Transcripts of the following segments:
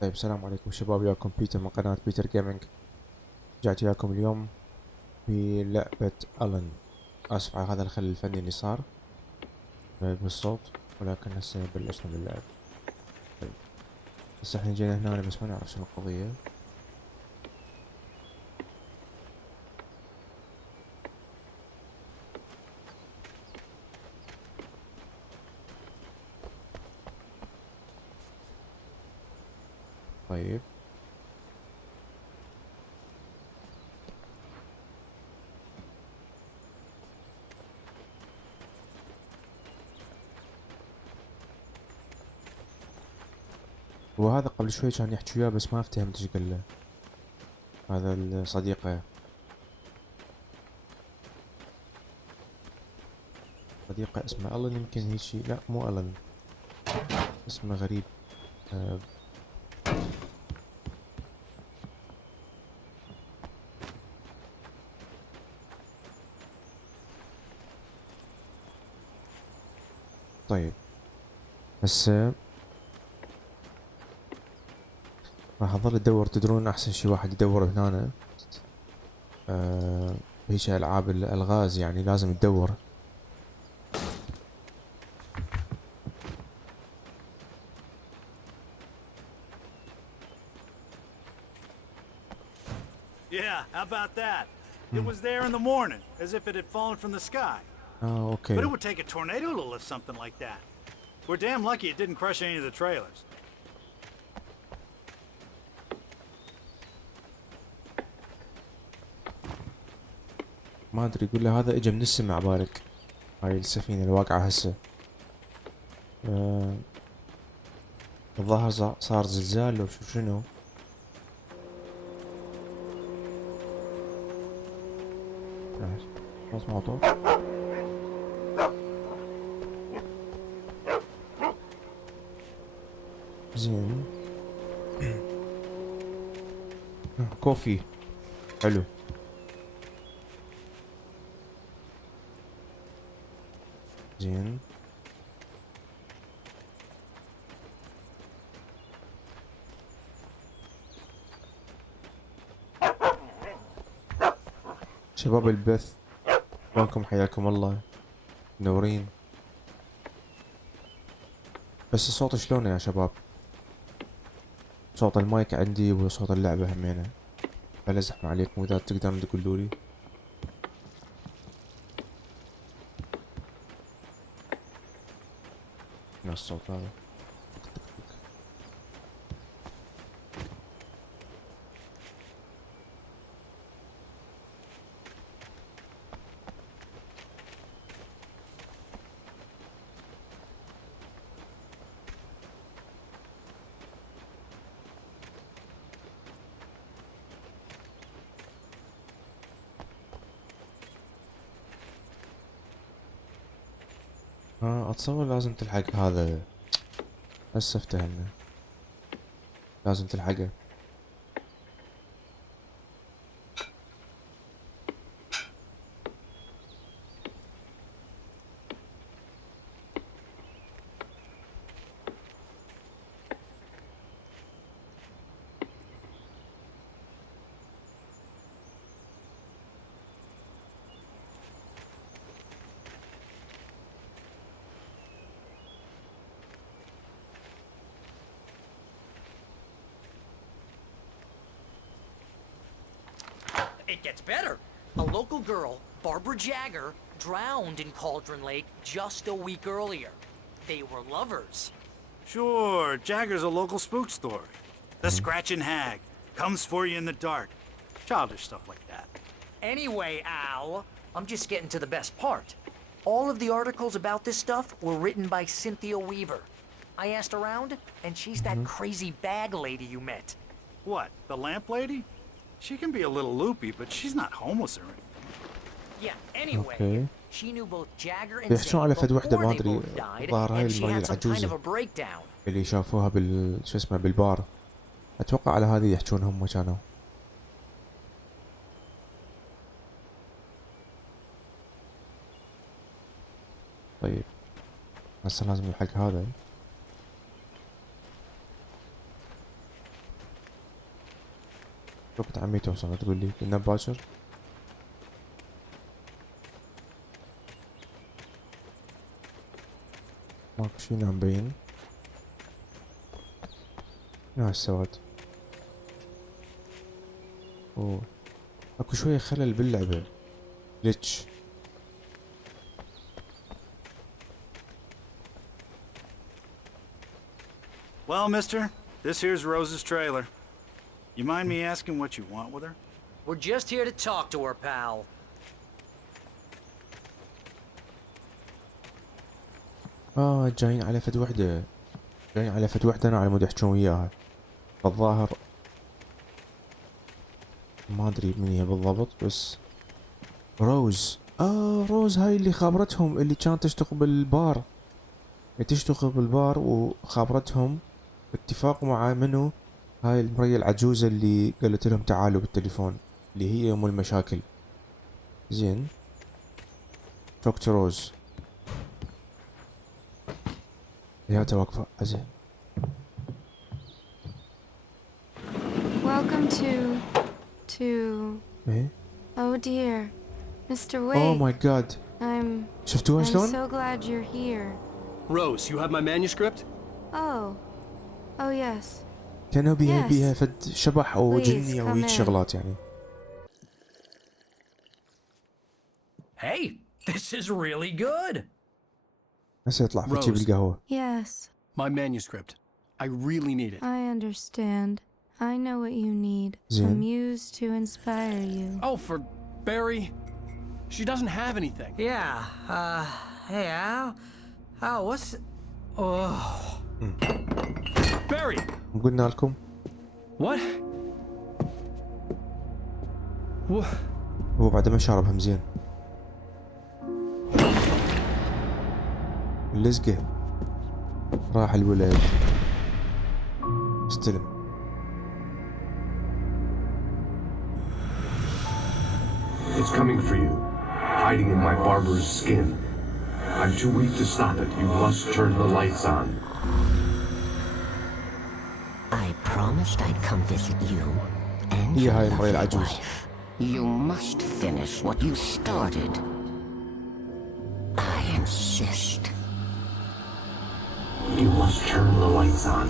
طيب السلام عليكم شباب، وياكم بيتر من قناة بيتر جيمنج. رجعت وياكم اليوم بلعبة ألن. آسف على هذا الخلل الفني اللي صار بالصوت، ولكن هسه بلشنا باللعب. طيب هسه احنا جينا هنا بس ما نعرف شنو القضية. طيب وهذا قبل شوي كان يحكي وياه بس ما افتهمت ايش قال له هذا الصديقة. صديقة اسمه ألن، يمكن هيجي. لا مو ألن، اسمه غريب. آه طيب هسه راح اظل ادور. تدرون احسن شي واحد يدور هنا هيك العاب الالغاز، يعني لازم تدور. Yeah, how about that? It was there in the morning, as if it had fallen from the sky. But it اوكي. would take a tornado to lift something like that. We're damn lucky it didn't crush any of the trailers. ما ادري، يقول له هذا اجى من السماء عبالك. هاي السفينة الواقعة هسه. آه الظاهر صار زلزال لو شنو. صوت موتور. زين. كوفي. حلو. زين. شباب البث، شلونكم؟ حياكم الله، منورين. بس الصوت شلونه يا شباب؟ صوت المايك عندي وصوت اللعبة همينه، فلا زحمة عليكم اذا تقدرون تقولوا لي. شنو الصوت هذا؟ اتصور لازم تلحق هذا. هسه افتهمنا، لازم تلحقه. It gets better. A local girl, Barbara Jagger, drowned in Cauldron Lake just a week earlier. They were lovers. Sure, Jagger's a local spook story. The scratching hag comes for you in the dark. Childish stuff like that. Anyway, Al, I'm just getting to the best part. All of the articles about this stuff were written by Cynthia Weaver. I asked around, and she's that crazy bag lady you met. What, the lamp lady? She can be a little loopy, but she's not homeless or anything. Yeah, anyway, اوكي. she knew both Jagger and يحجون على Zane فد وحدة، before ما they ادري، both died, الظاهر هاي and she المريض had some kind of العجوزة a breakdown. اللي شافوها شو اسمه بالبار. اتوقع على هذه يحجون هم كانوا. طيب هسه لازم نلحق هذا. وقت عمي توصل تقول لي كنا باكر. ماكو شي نام مبين. يا السواد. اوه اكو شوية خلل باللعبة. جلتش. Well, mister, this here's Rose's trailer. You mind me asking what you want with her? We're just here to talk to her, pal. جايين على فد وحدة. جايين على فد وحدة انا على مود يحجون وياها. الظاهر ما ادري من هي بالضبط بس روز. روز هاي اللي خابرتهم اللي كانت تشتغل بالبار. تشتغل بالبار وخابرتهم اتفاق مع منو هاي المرية العجوزة اللي قالت لهم تعالوا بالتليفون اللي هي ام المشاكل. زين توك روز يا واقفة زين. Welcome to ايه oh dear Mr. Wake. اوه ماي جاد. شفتوها I'm شلون؟ so glad you're here. Rose, you have my manuscript? Oh yes. كانوا بيها Yes. بيها فد شبح او Please جني او come هيك in. شغلات يعني. Hey, this is really good. هسه يطلع فتشي روز. بالقهوة. Yes, My manuscript. I really need it. I understand. I know what you need. A زين. muse to inspire you. Oh, for Barry? She doesn't have anything. Yeah, hey, Al, what's... Oh... Barry! قلنا لكم What? هو بعد ما شاربها زين. اللزقة راح الولد استلم. It's coming for you, hiding in my barber's skin. I'm too weak to stop it. You must turn the lights on. I promised I'd come visit you and هي your هاي المرية lovely العجوز. wife. You must finish what you started. I insist. You must turn the lights on.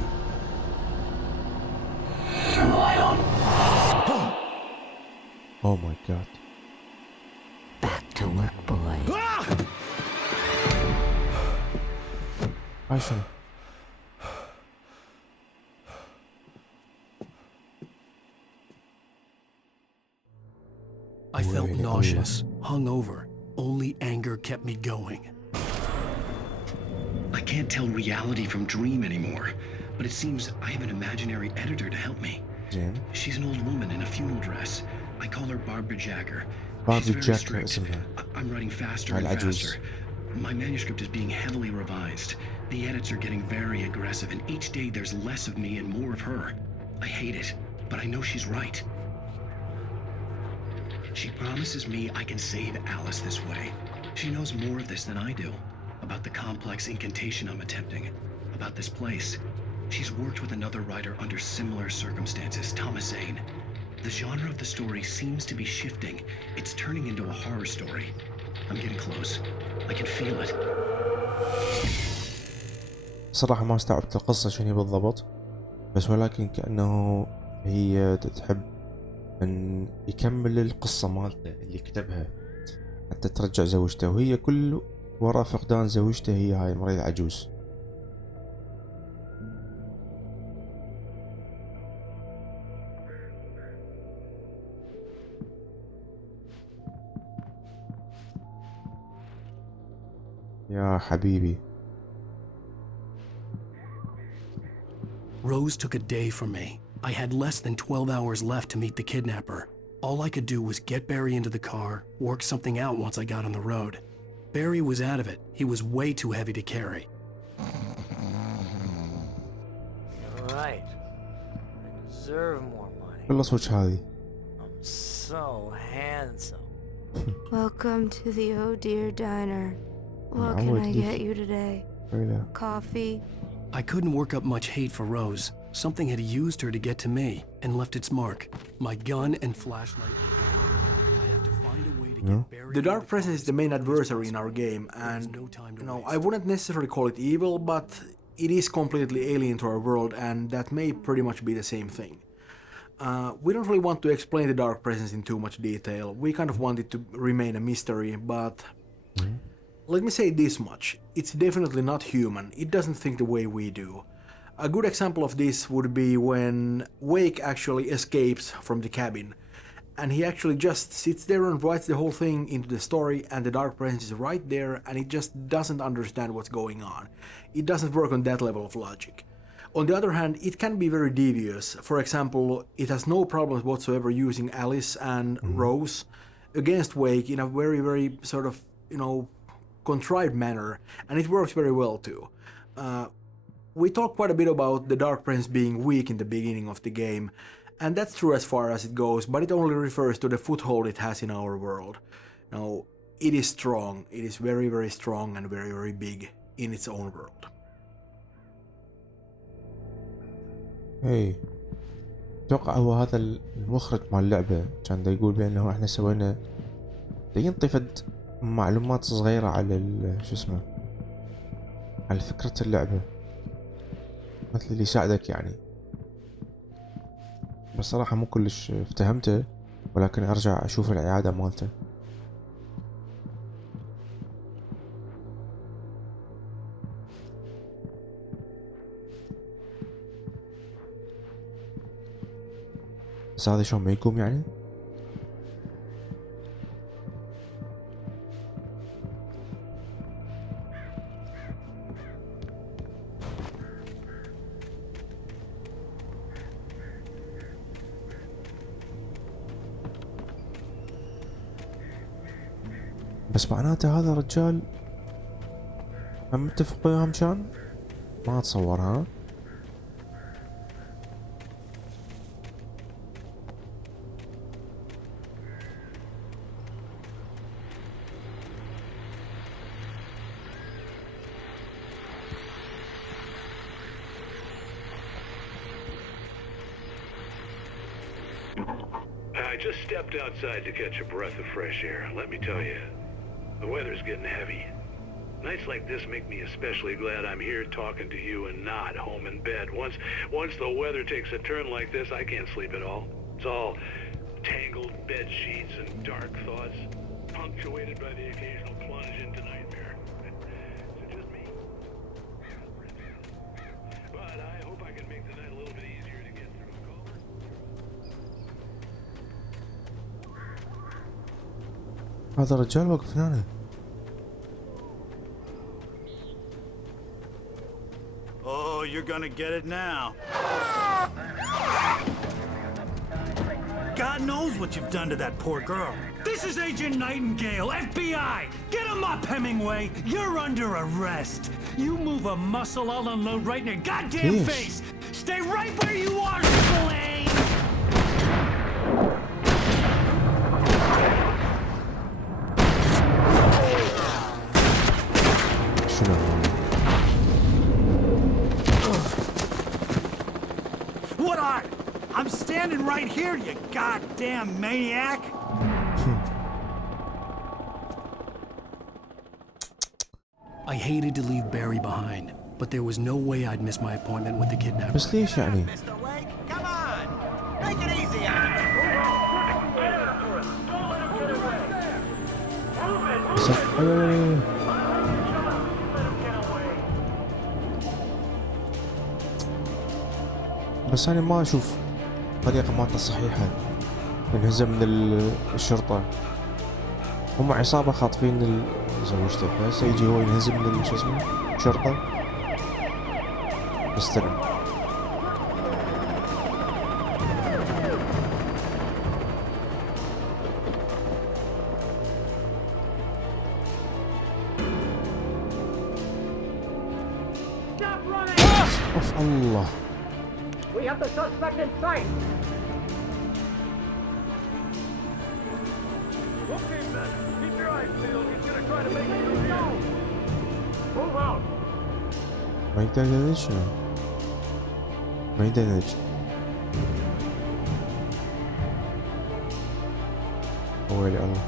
Turn the light on. Oh my god. Back to work, boy. هاي شنو؟ I felt Really? nauseous, hungover. Only anger kept me going. I can't tell reality from dream anymore, but it seems I have an imaginary editor to help me. زين. She's an old woman in a funeral dress. I call her Barbara Jagger. Barbara She's very Jagger strict. اسمها. I'm writing faster هاي and العجوز. faster. My manuscript is being heavily revised. The edits are getting very aggressive, and each day there's less of me and more of her. I hate it, but I know she's right. She promises me I can save Alice this way. She knows more of this than I do. About the complex incantation I'm attempting. About this place. She's worked with another writer under similar circumstances, Thomas Zane. The genre of the story seems to be shifting. It's turning into a horror story. I'm getting close. I can feel it. صراحة ما استوعبت القصة شنو بالضبط بس ولكن كأنه هي تحب ان يكمل القصة مالته اللي كتبها حتى ترجع زوجته وهي كل ورا فقدان زوجته هي هاي المريض العجوز. يا حبيبي. Rose took a day from me. I had less than 12 hours left to meet the kidnapper. All I could do was get Barry into the car, work something out once I got on the road. Barry was out of it. He was way too heavy to carry. You're right. I deserve more money. خلص وجه هذه. I'm so handsome. Welcome to the Oh Dear Diner. What can I get you today? ويلا. Coffee? I couldn't work up much hate for Rose. Something had used her to get to me and left its mark. My gun and flashlight are gone. I have to find a way to get Barry. The Dark Presence is the main adversary in our game, and I wouldn't necessarily call it evil, but it is completely alien to our world, and that may pretty much be the same thing. We don't really want to explain the Dark Presence in too much detail. We kind of want it to remain a mystery, but let me say this much. It's definitely not human. It doesn't think the way we do. A good example of this would be when Wake actually escapes from the cabin, and he actually just sits there and writes the whole thing into the story, and the Dark Presence is right there, and it just doesn't understand what's going on. It doesn't work on that level of logic. On the other hand, it can be very devious. For example, it has no problems whatsoever using Alice and Rose against Wake in a very, very sort of, contrived manner, and it works very well too. We talked quite a bit about the Dark Presence being weak in the beginning of the game, and that's true as far as it goes, but it only refers to the foothold it has in our world. Now, it is strong, it is very, very strong and very, very big in its own world. اي اتوقع هو هذا المخرج مال اللعبة كان دا يقول بانه احنا سوينا دا ينطي فد معلومات صغيرة على شو اسمه على فكرة اللعبة مثل اللي يساعدك يعني، بس صراحة مو كلش افتهمته، ولكن ارجع اشوف الإعادة مالته. بس هذا شلون ما يقوم يعني؟ بس معناته هذا رجال هم متفق وياهم كان؟ ما اتصور ها؟ I just stepped outside to catch a breath of fresh air. Let me tell you, the weather's getting heavy. Nights like this make me especially glad I'm here talking to you and not home in bed. Once the weather takes a turn like this, I can't sleep at all. It's all tangled bed sheets and dark thoughts, punctuated by the occasional plunge into nightmare. Is it just me? But I hope I can make the night a little bit easier to get through. Caller? هذا الرجال واقف هنا. Oh, you're gonna get it now. God knows what you've done to that poor girl. This is Agent Nightingale, FBI! Get him up, Hemingway! You're under arrest! You move a muscle, I'll unload right in your goddamn face! Stay right where you are, Blaine! What are? I'm standing right here, you goddamn maniac! I hated to leave Barry behind, but there was no way I'd miss my appointment with the kidnapper. بس ليش يعني؟ Mr. Wake, come on! Make it easy on him! بس أنا ما أشوف طريقة مالته صحيحة انهزم من الشرطة. هم عصابة خاطفين زوجته، فهسه يجي هو ينهزم من شو اسمه الشرطة يستلم. اوف الله. We have the suspect in sight. Okay, man. Keep your eyes peeled. He's gonna try to make you know. Move out. ما يقدر يدش. ما يندمج. ويلي الله.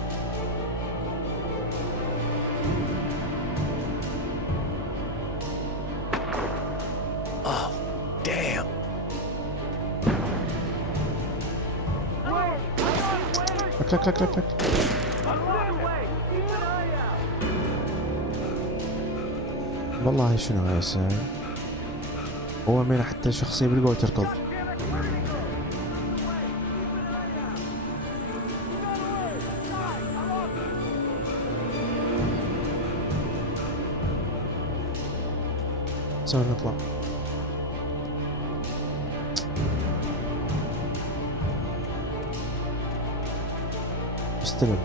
Oh, damn. لك لك لك لك لك. والله شنو هسه هو من حتى شخصية بالقوة تركض. سوي نطلع. استلم.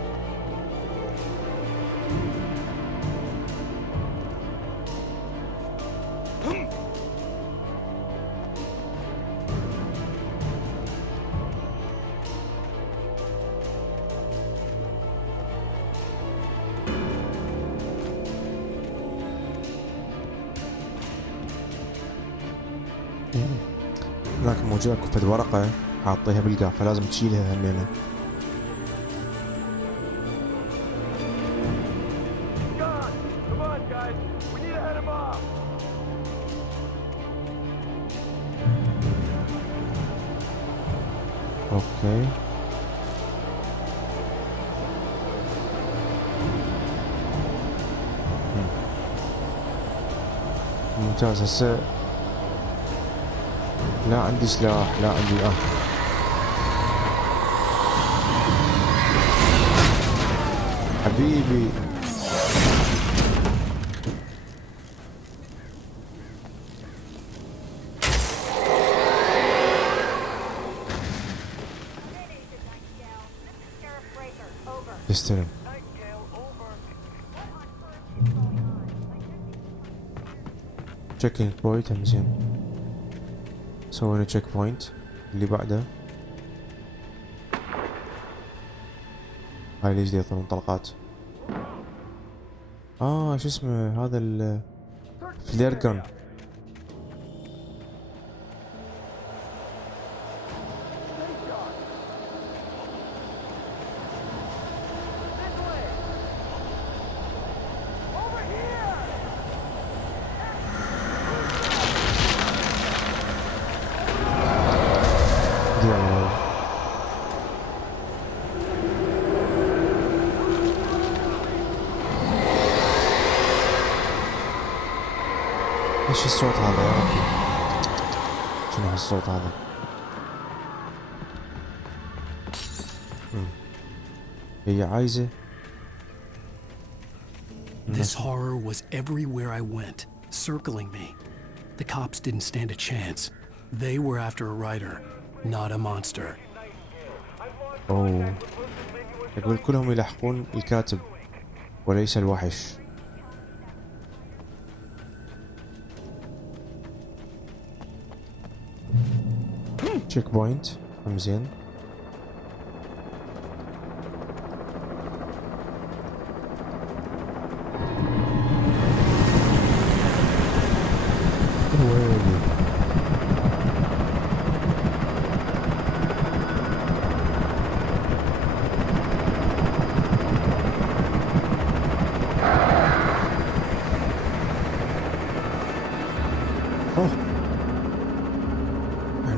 هناك موجودة كفة ورقة حاطيها بالقاع فلازم تشيلها همينة. اوكي ممتاز. هسه لا عندي سلاح، لا عندي حبيبي. يستلم. تشيكينج بوينت زين. سوينا تشيك بوينت. اللي بعده هاي اللي جديد طبعا طلقات. شو اسمه هذا الفلير جن. ايش الصوت هذا يا ربي؟ شنو هالصوت هذا؟ هي عايزة. This horror was everywhere I went, circling me. The cops didn't stand a chance. They were after a writer, not a monster. اوه يقول كلهم يلحقون الكاتب وليس الوحش. تشيك بوينت زين.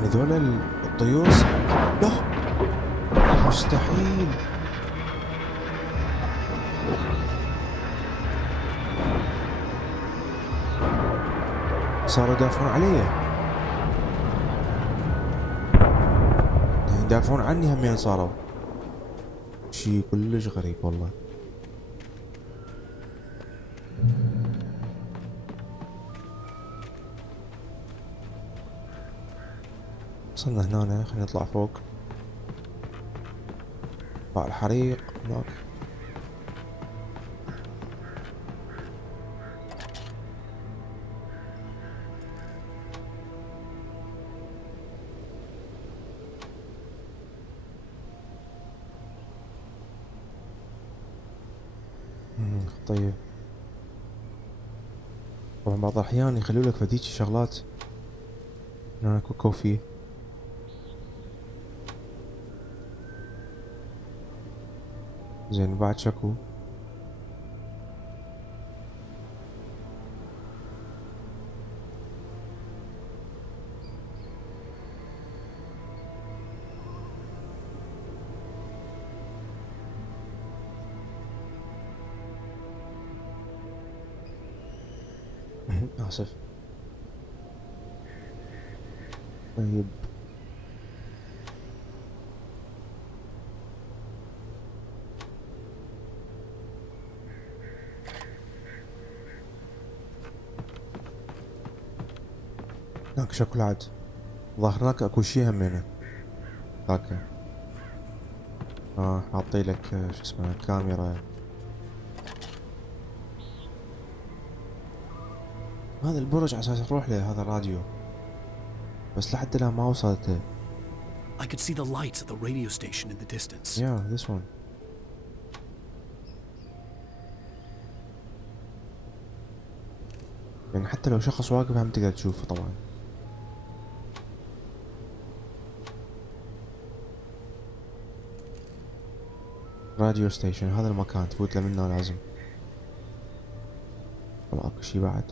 هذول الطيوس. لا مستحيل. صاروا يدافعون علي، يدافعون عني همين صاروا. شي كلش غريب والله. وصلنا هنا، خلينا نطلع فوق. طلع الحريق هناك. طيب طبعا بعض الأحيان يخلوا لك فديك شغلات هناك كوفي. زين بعد شكو. آسف. طيب هناك شوكولاد. ظاهر هناك اكو شي همينه ذاك. حاطي لك شو اسمه كاميرا. هذا البرج على اساس نروح له، هذا الراديو، بس لحد الان ما وصلت. I could see the lights at the radio station in the distance. Yeah, this one. يعني حتى لو شخص واقف هم تقدر تشوفه طبعا. راديو ستيشن، هذا المكان تفوت له منه لازم. ولا اكو شي بعد؟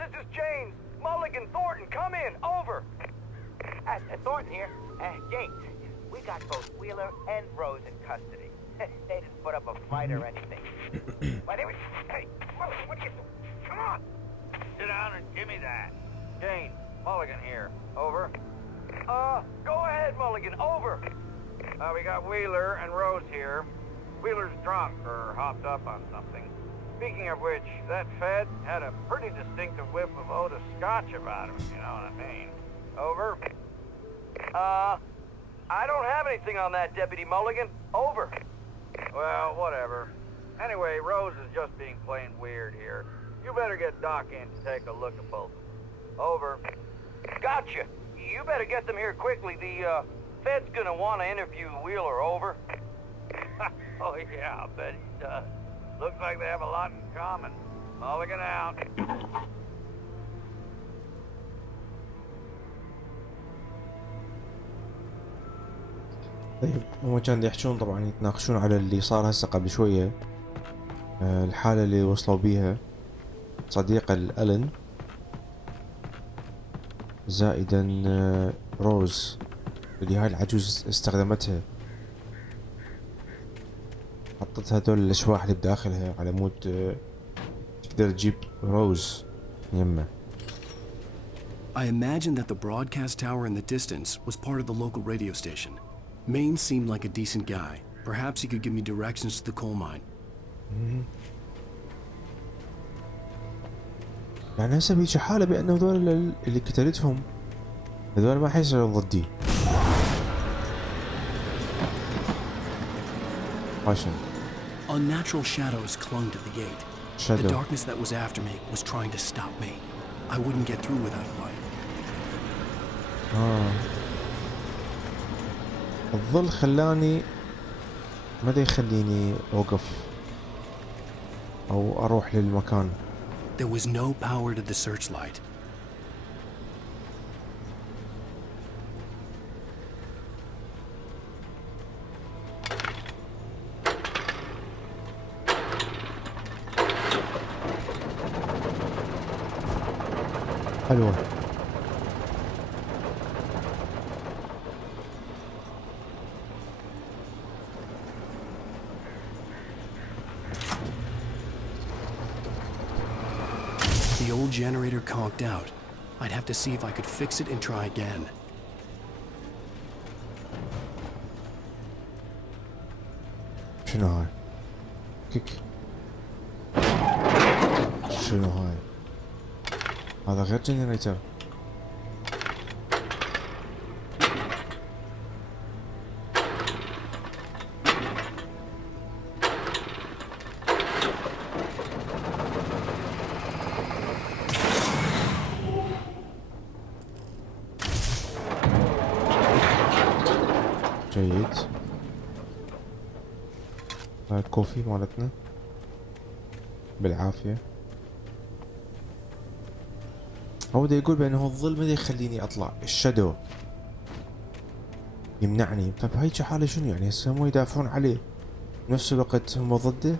This is James. Mulligan, Thornton, come in. Over. Thornton here. James, we got both Wheeler and Rose in custody. They didn't put up a fight or anything. But they were... Hey, Mulligan, what are you doing? Come on. Sit down and give me that. James, Mulligan here. Over. Go ahead, Mulligan. Over. We got Wheeler and Rose here. Wheeler's drunk or hopped up on something. Speaking of which, that Fed had a pretty distinctive whiff of Otis Scotch about him, you know what I mean. Over. I don't have anything on that, Deputy Mulligan. Over. Well, whatever. Anyway, Rose is just being plain weird here. You better get Doc in to take a look at both of them. Over. Gotcha. You better get them here quickly. The, Fed's gonna want to interview Wheeler. Over. Oh, yeah, I bet he does. Looks like they have a lot in common. Mulligan out. طيب هم كانوا يحجون طبعا يتناقشون على اللي صار هسه قبل شوية. الحالة اللي وصلوا بيها صديق الألن زائدا روز اللي هاي العجوز استخدمتها، حطت هذول الاشواح اللي بداخلها على مود تقدر تجيب روز يمه. I imagined that the broadcast tower in the distance was part of the local radio station. Maine seemed like a decent guy. Perhaps he could give me directions to the coal mine. يعني هسه بيجي حالة بأنه هذول اللي قتلتهم هذول ما حيصيروا ضدي. عشان Unnatural shadows clung to the gate. The darkness that was after me was trying to stop me. I wouldn't get through without a light. الظل خلاني ما دا يخليني اوقف او اروح للمكان. There was no power to the searchlight. حلوة. The old generator conked out. I'd have to see if I could fix it and try again. شنو هاي؟ كيك. شنو هاي؟ هذا غير جنريتر. هاي الكوفي مالتنا بالعافية. هو دا يقول بأنه الظل ما دا يخليني أطلع، الشادو يمنعني. فبهيجي حالة شنو يعني؟ هسه هم يدافعون عليه بنفس الوقت هم ضده.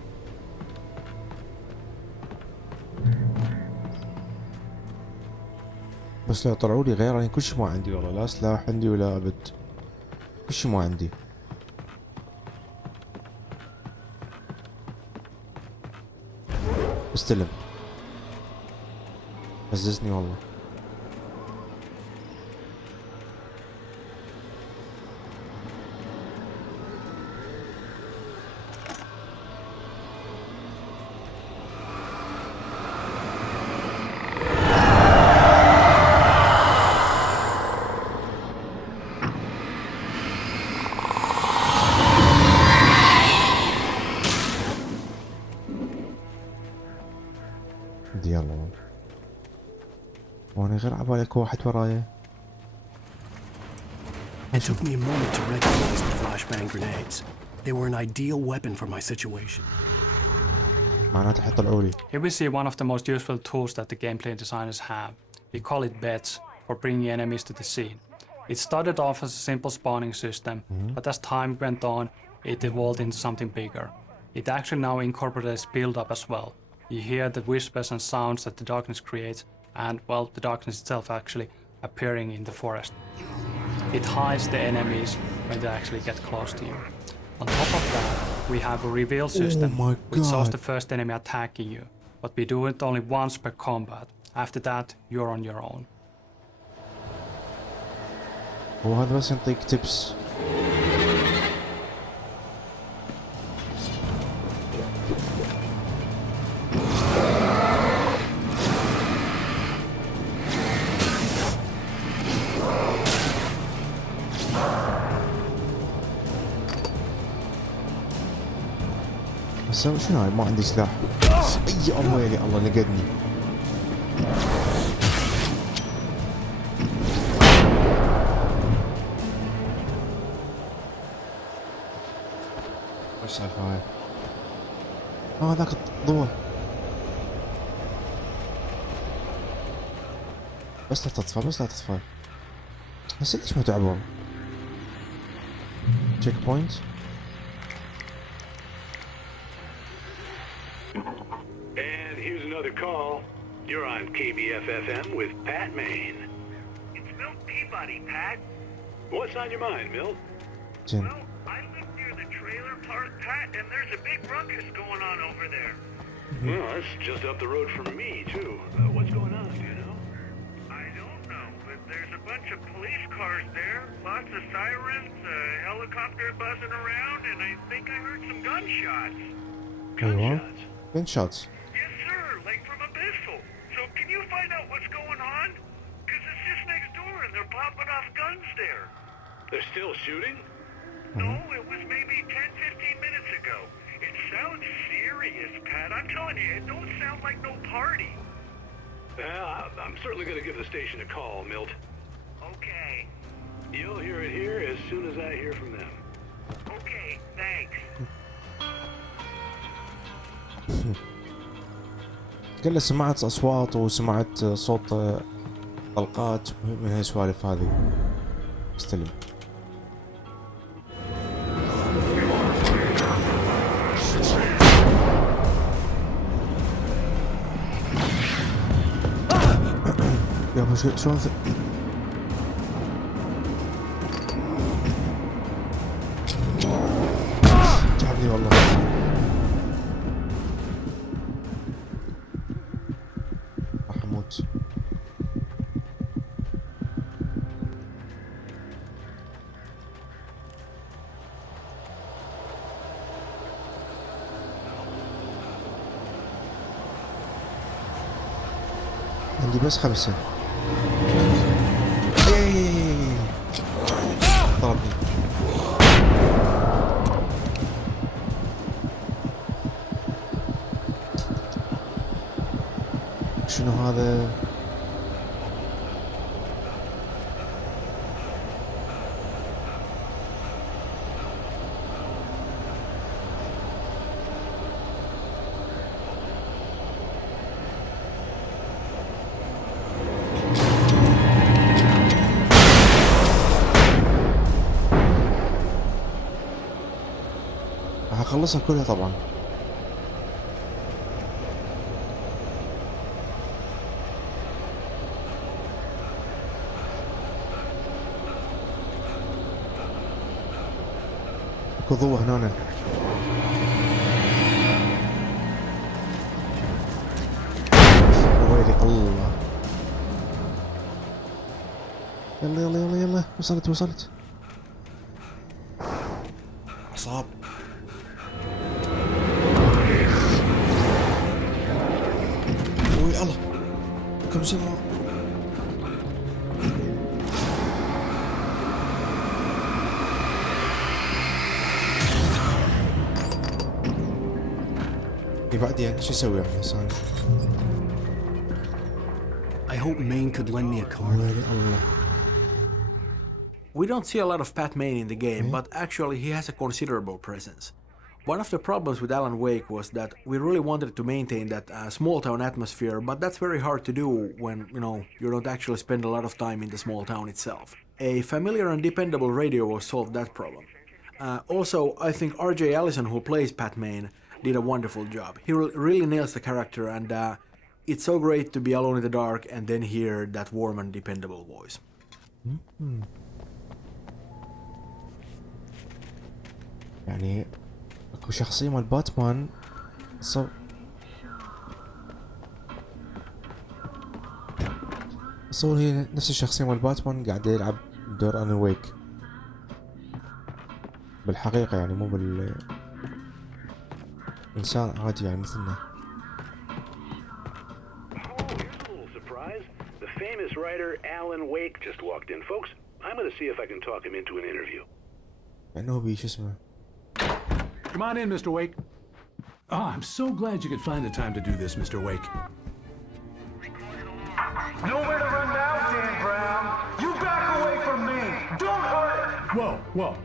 بس لو طلعوا لي غير يعني كل شي ما عندي والله، لا سلاح عندي ولا أبد، كل شي ما عندي. استلم، عززني والله. يلا وانا غير عبالك واحد ورايا. It took me a moment to recognize the flashbang grenades. They were an ideal weapon for my situation. معناته حيطلعوا لي. Here we see one of the most useful tools that the gameplay designers have. We call it beds, for bringing enemies to the scene. It started off as a simple spawning system, but as time went on, it evolved into something bigger. It actually now incorporates build-up as well. You hear the whispers and sounds that the darkness creates, and, well, the darkness itself actually appearing in the forest. It hides the enemies when they actually get close to you. On top of that, we have a reveal system, which shows the first enemy attacking you, but we do it only once per combat. After that, you're on your own. وهذا بس يعطيك تبس. بس شنو هاي؟ ما عندي سلاح. اي الله يلي الله لقدني. وش السالفة هاي؟ هذاك الضوء. بس لا تطفى، بس لا تطفى. بس ليش ما تعبون؟ تشيك بوينت. And here's another call. You're on KBFFM with Pat Maine. It's Milt Peabody, Pat. What's on your mind, Milt? Well, I live near the trailer park, Pat, and there's a big ruckus going on over there. Well, that's just up the road from me, too. What's going on, do you know? I don't know, but there's a bunch of police cars there, lots of sirens, a helicopter buzzing around, and I think I heard some gunshots. Gunshots? Gunshots? Yes, sir, like from a pistol. So can you find out what's going on? Because it's just next door and they're popping off guns there. They're still shooting? No, it was maybe 10, 15 minutes ago. It sounds serious, Pat. I'm telling you, it don't sound like no party. Well, I'm certainly going to give the station a call, Milt. Okay. You'll hear it here as soon as I hear from them. Okay, thanks. قال له سمعت اصوات وسمعت صوت طلقات من هالسوالف هذه. استلم. يا ابو شلون جابني والله. راح اموت. عندي بس 5. ضربني. شنو هذا؟ القصة كلها طبعا. اكو ضوء هنا. ويلي الله. يلا يلا يلا يلا، وصلت. أعصاب. وي الله، كم سرعة. بعدين شو يسوي يعني إنسان؟ I hope Maine could lend me a car. ويلي الله. We don't see a lot of Pat Maine in the game, but actually he has a considerable presence. One of the problems with Alan Wake was that we really wanted to maintain that small town atmosphere, but that's very hard to do when, you don't actually spend a lot of time in the small town itself. A familiar and dependable radio will solve that problem. Also, I think RJ Allison, who plays Pat Maine, did a wonderful job. He really nails the character, and it's so great to be alone in the dark and then hear that warm and dependable voice. يعني اكو شخصية مال باتمان صور هي نفس الشخصية مال باتمان قاعد يلعب دور ألان ويك بالحقيقة، يعني مو إنسان عادي يعني مثلنا. The famous writer Alan Wake just walked in, folks. I'm going to see if I can talk him into an interview. لأنه بيش اسمه. Come on in, Mr. Wake. Oh, I'm so glad you could find the time to do this, Mr. Wake. Nowhere to run now, Dan Brown. You back away from me. Don't hurt it.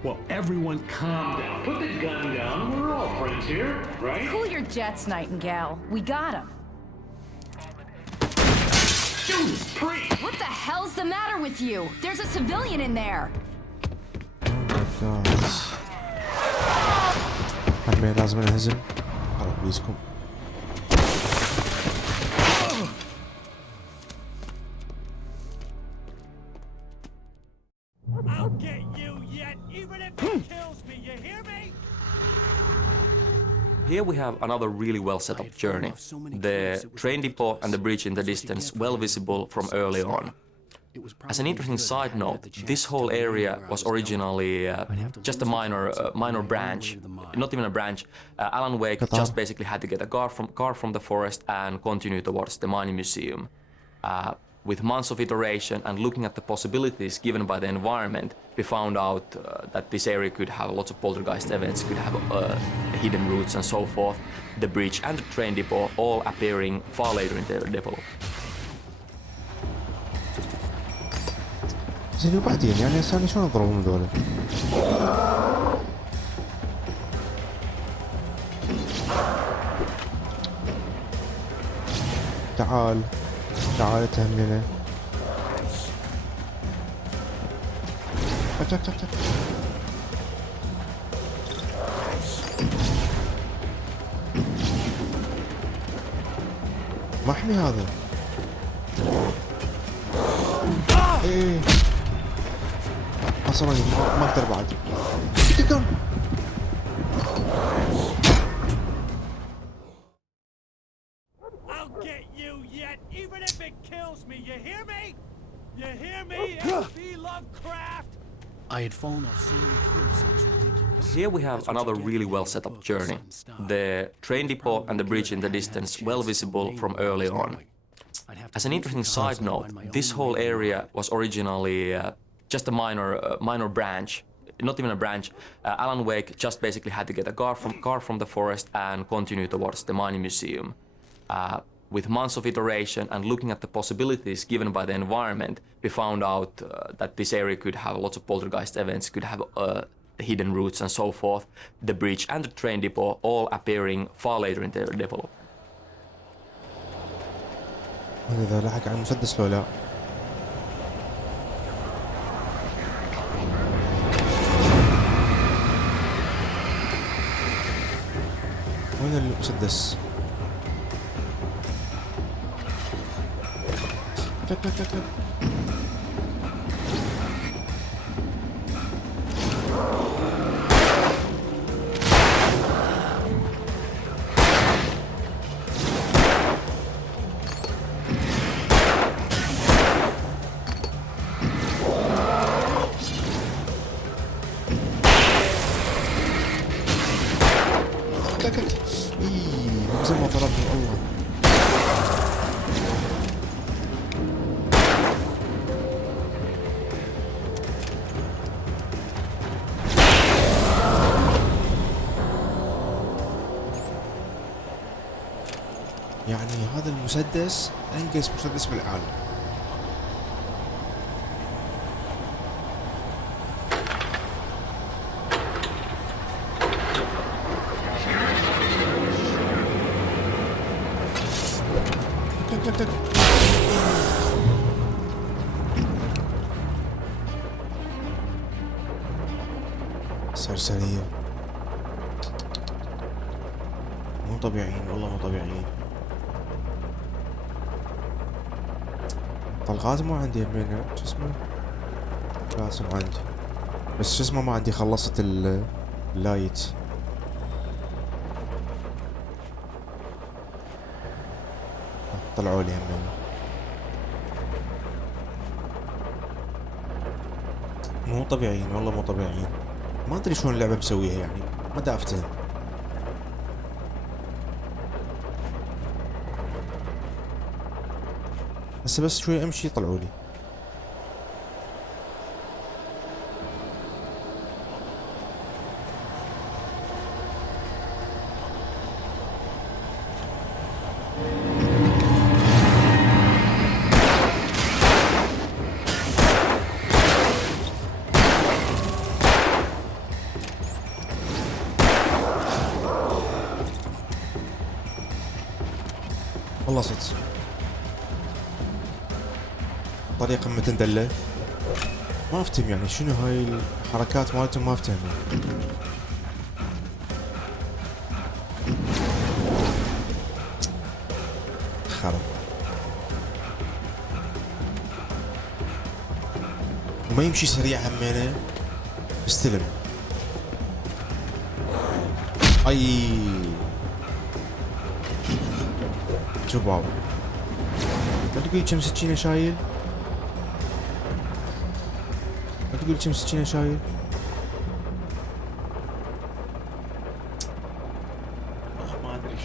Whoa. Everyone calm down. Put the gun down. We're all friends here, right? Cool your jets, Nightingale. We got him. Judas Priest! What the hell's the matter with you? There's a civilian in there. Oh my God. حتى لازم نهزم. خلاص بيسكم. I'll get you yet, even if it kills me. You hear me? Here we have another really well set up journey. The train depot and the bridge in the distance, well visible from early on. As an interesting side note, this whole area was originally just a minor branch, not even a branch. Alan Wake just basically had to get a car from the forest and continue towards the mining museum. With months of iteration and looking at the possibilities given by the environment, we found out that this area could have lots of poltergeist events, could have hidden routes and so forth. The bridge and the train depot all appearing far later in the development. زين وبعدين يعني هسه شلون اضربهم ذولا؟ تعال تهمنا. تك محمي هذا. ايه اصلا ما اقدر بعد. كم I'll get you yet, even if it kills me. You hear me? You hear me? H.P. Lovecraft. I had fallen off so many cliffs it was ridiculous. Here we have another really well set up journey. The train depot and the bridge in the distance, well visible from early on. As an interesting side note, this whole area was originally just a minor branch, not even a branch. Alan Wake just basically had to get a car from the forest and continue towards the mining museum. With months of iteration and looking at the possibilities given by the environment, we found out that this area could have lots of poltergeist events, could have hidden routes and so forth. The bridge and the train depot all appearing far later in the development. إذا لحق على المسدس لو لا. وين المسدس؟ كك كك كك. زي ما طلبني الله. يعني هذا المسدس انقص مسدس بالعالم. سرسرية مو طبيعيين والله مو طبيعيين. طلقات ما عندي من شو اسمه لازم عندي بس شو اسمه ما عندي خلصت اللايت. طلعوا لي همين مو طبيعيين والله مو طبيعيين. ما ادري شلون اللعبة مسويها يعني ما دا افتهم. هسه بس شوي امشي طلعوا لي. خلصت طريقة متندلة ما افتهم يعني شنو هاي الحركات مالتهم ما افتهم. خرب وما يمشي سريع همينه استلم. اي شوف بابا ما تقولي كم سكينة شايل؟ ما تقولي كم سكينة شايل؟ ما ادري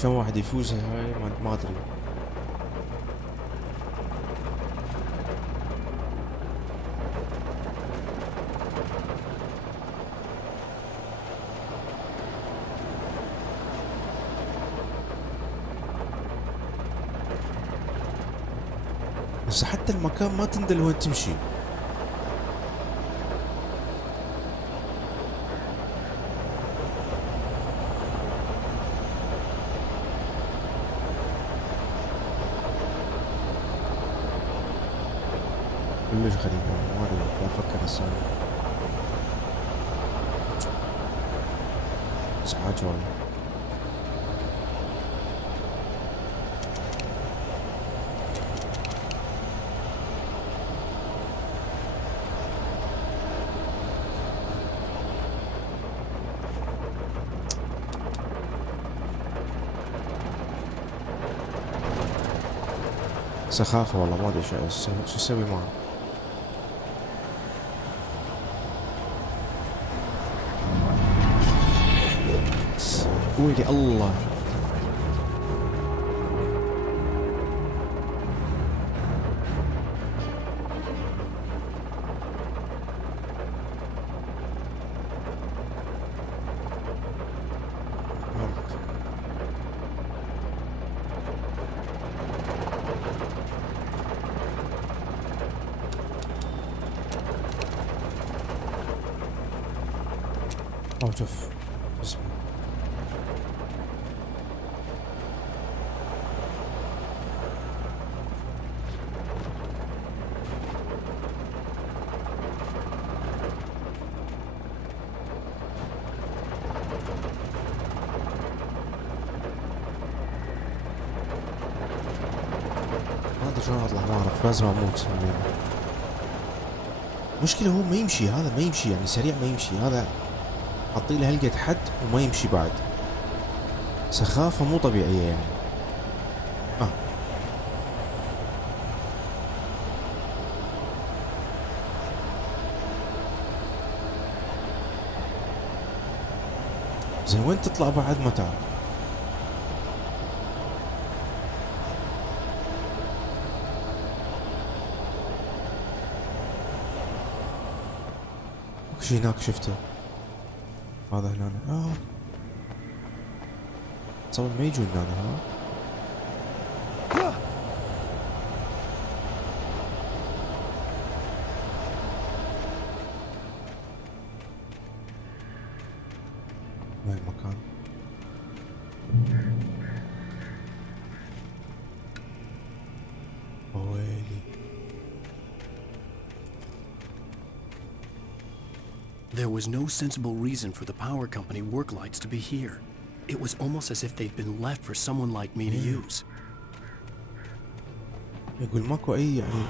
شلون واحد يفوزها هاي ما ادري. بس حتى المكان ما تندل وين تمشي. كلش غريب ما ادري لا افكر هسه. ازعاج والله. سخافة والله ما ادري شو اسوي معه. ويلي الله شوف شلون اطلع ما اعرف، لازم اموت منه. مشكلة هو ما يمشي، هذا ما يمشي يعني سريع، ما يمشي هذا، حاطين له هلقة حد وما يمشي بعد، سخافة مو طبيعية يعني. زين وين تطلع بعد ما تعرف. وش هناك شفته، هذا هنا تصور ما يجون هنا ها. وين المكان؟ ويلي. There was no sensible reason for the power company work lights to be here. It was almost as if they'd been left for someone like me to use. يقول ماكو اي يعني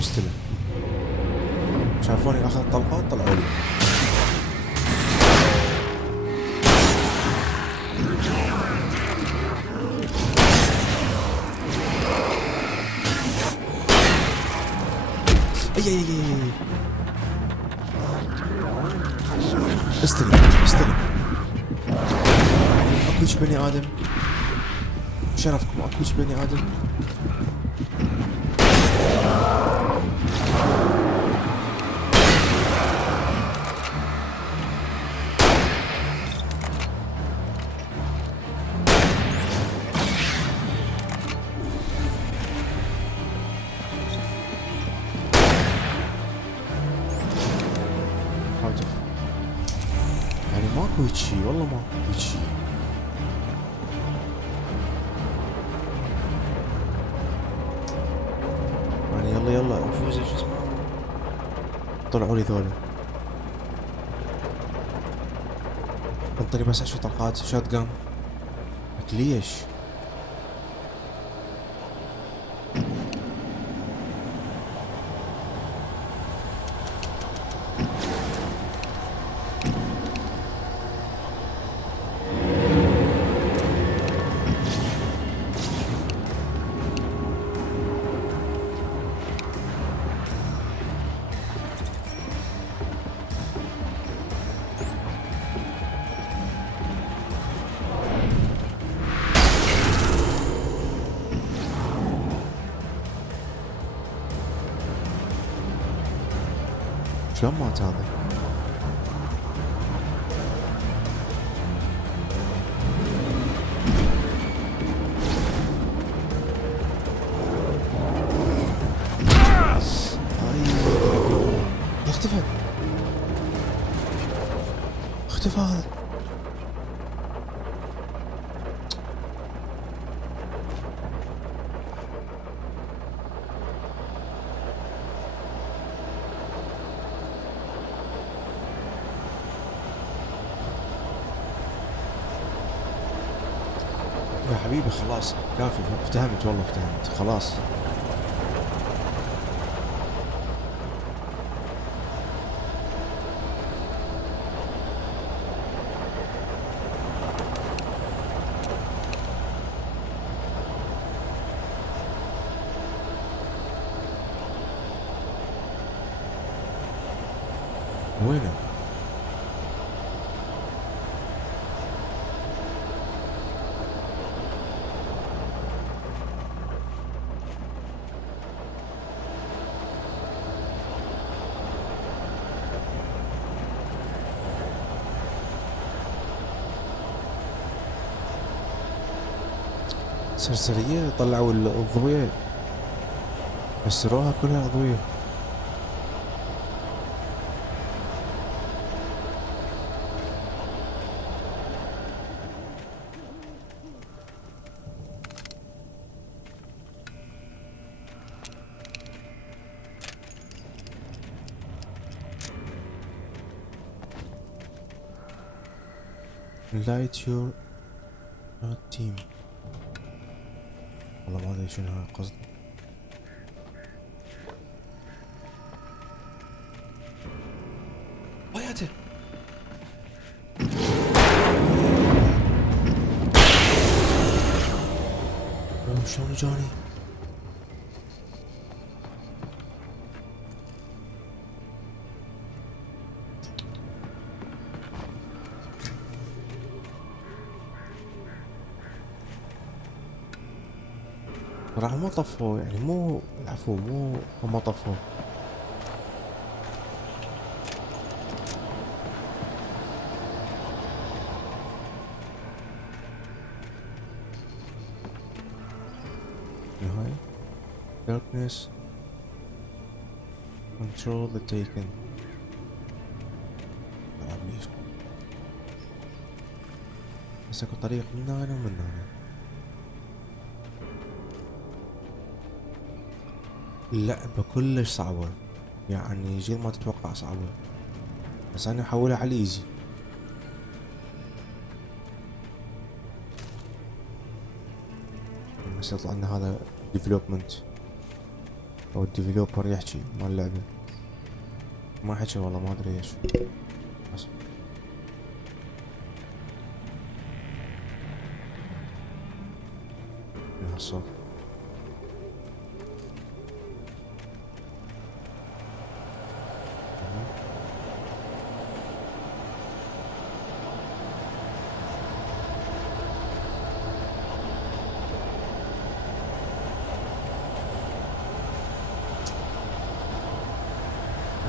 استلم. شافوني اخذ طلقات طلعوا لي. اي استلم اكوش بني ادم، شرفكم اكوش بني ادم. يعني ماكو هيك شي، والله ماكو هيك شي. يعني يلا فوز شو اسمه، طلعوا لي ذولا. انطني بس 10 طلقات شوت جان. ليش؟ شلون مات هذا؟ اختفى هذا. يا حبيبي خلاص كافي، افتهمت والله افتهمت خلاص. وينه؟ سرسرية طلعوا الضوية، كسروها كلها أضوية. Light your team. والله ما ادري شنو هاي قصدي. وياته شلون جاني؟ راح مو طفوا يعني مو العفو مو هم طفوا. هاي darkness control the taken. بس اكو طريق من هنا ومن هنا. اللعبة كلش صعبة يعني غير ما تتوقع صعبة، بس انا احولها على الايزي. بس يطلع لنا هذا ديفلوبمنت او الديفلوبر يحكي مال اللعبة، ما حكي والله ما ادري ايش. بس من هالصوت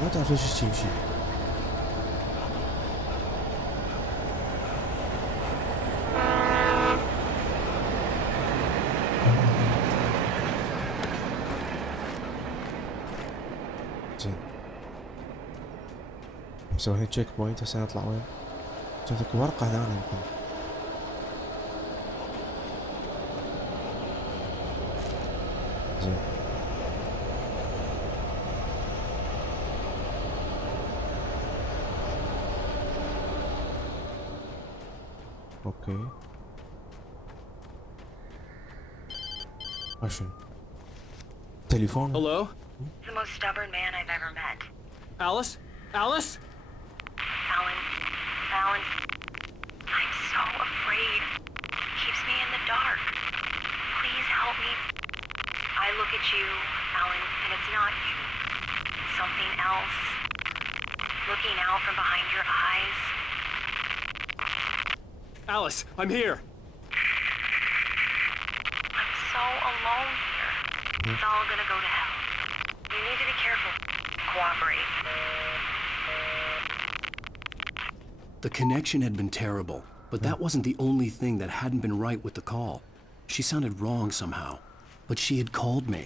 ما تعرف ليش تمشي. زين مسوي هنا تشيك بوينت. هسه نطلع وين؟ شفتك ورقة هنا يمكن. زين اوكي عشان تليفون. Hello? The most stubborn man I've ever met. Alice? Alice? Alan. Alan. I'm so afraid. He keeps me in the dark. Please help me. I look at you, Alan, and it's not you. It's something else. Looking out from behind your eyes. Alice, I'm here. I'm so alone here. It's all gonna go to hell. You need to be careful. Cooperate. The connection had been terrible, but that wasn't the only thing that hadn't been right with the call. She sounded wrong somehow, but she had called me.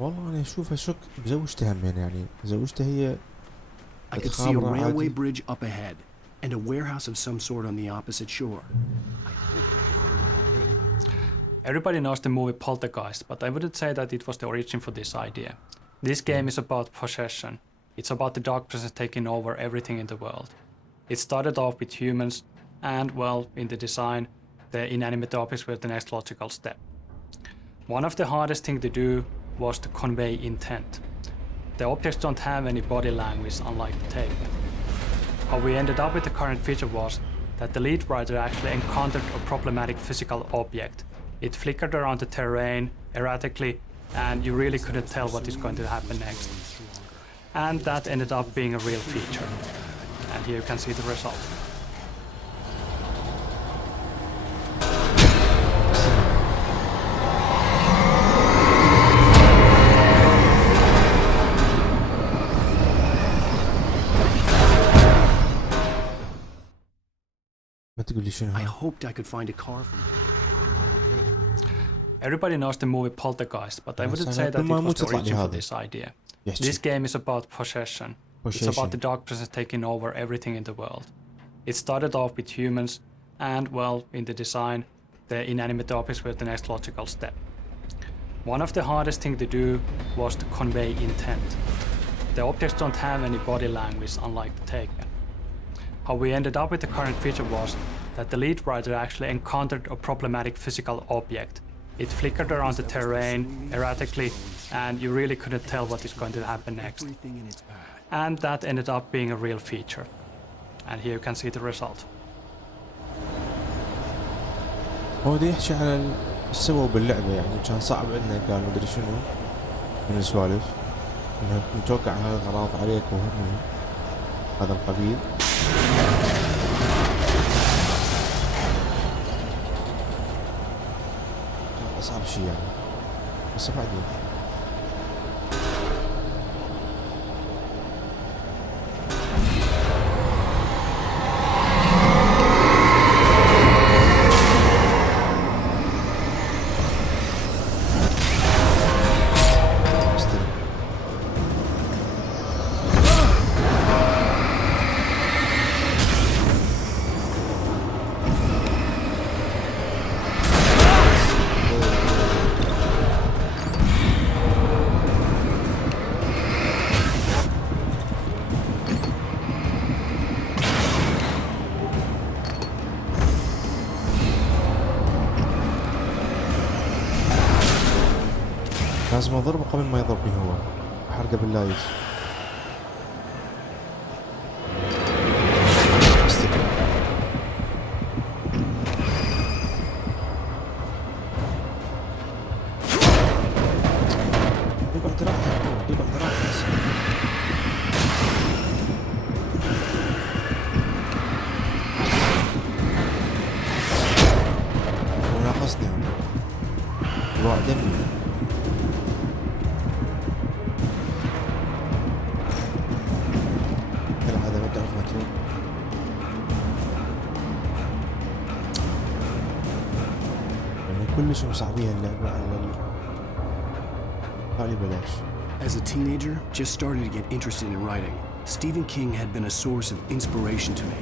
والله أنا أشوف أشك بزوجتها همين يعني زوجتها هي. I could see a railway bridge up ahead and a warehouse of some sort on the opposite shore. Everybody knows the movie Poltergeist, but I wouldn't say that it was the origin for this idea. This game is about possession. It's about the dark presence taking over everything in the world. It started off with humans, and well, in the design, the inanimate objects were the next logical step. One of the hardest things to do was to convey intent. The objects don't have any body language, unlike the tape. How we ended up with the current feature was that the lead writer actually encountered a problematic physical object. It flickered around the terrain erratically, and you really couldn't tell what is going to happen next. And that ended up being a real feature. And here you can see the result. I hoped I could find a car from there. Everybody knows the movie Poltergeist, but I wouldn't say that it was the origin for this idea. This game is about possession. It's about the dark presence taking over everything in the world. It started off with humans, and well, in the design, the inanimate objects were the next logical step. One of the hardest things to do was to convey intent. The objects don't have any body language, unlike the tape. How we ended up with the current feature was that the lead writer actually encountered a problematic physical object. It flickered around the terrain erratically, and you really couldn't tell what is going to happen next. And that ended up being a real feature. And here you can see the result. هو ده يحكي على السبب باللعبة، يعني كان صعب انه قال مدري شنو من السوالف انه متوقع هالغراض عليك وهم هذا القبيل. أصعب شيء يعني، بس بعدين لازم اضربه قبل ما يضربني هو، احرقه باللايت. يقعد راحة بس. هو ناقصني وعدني. كلش مصعبين اللعبة على بلاش. As a teenager, just starting to get interested in writing, Stephen King had been a source of inspiration to me.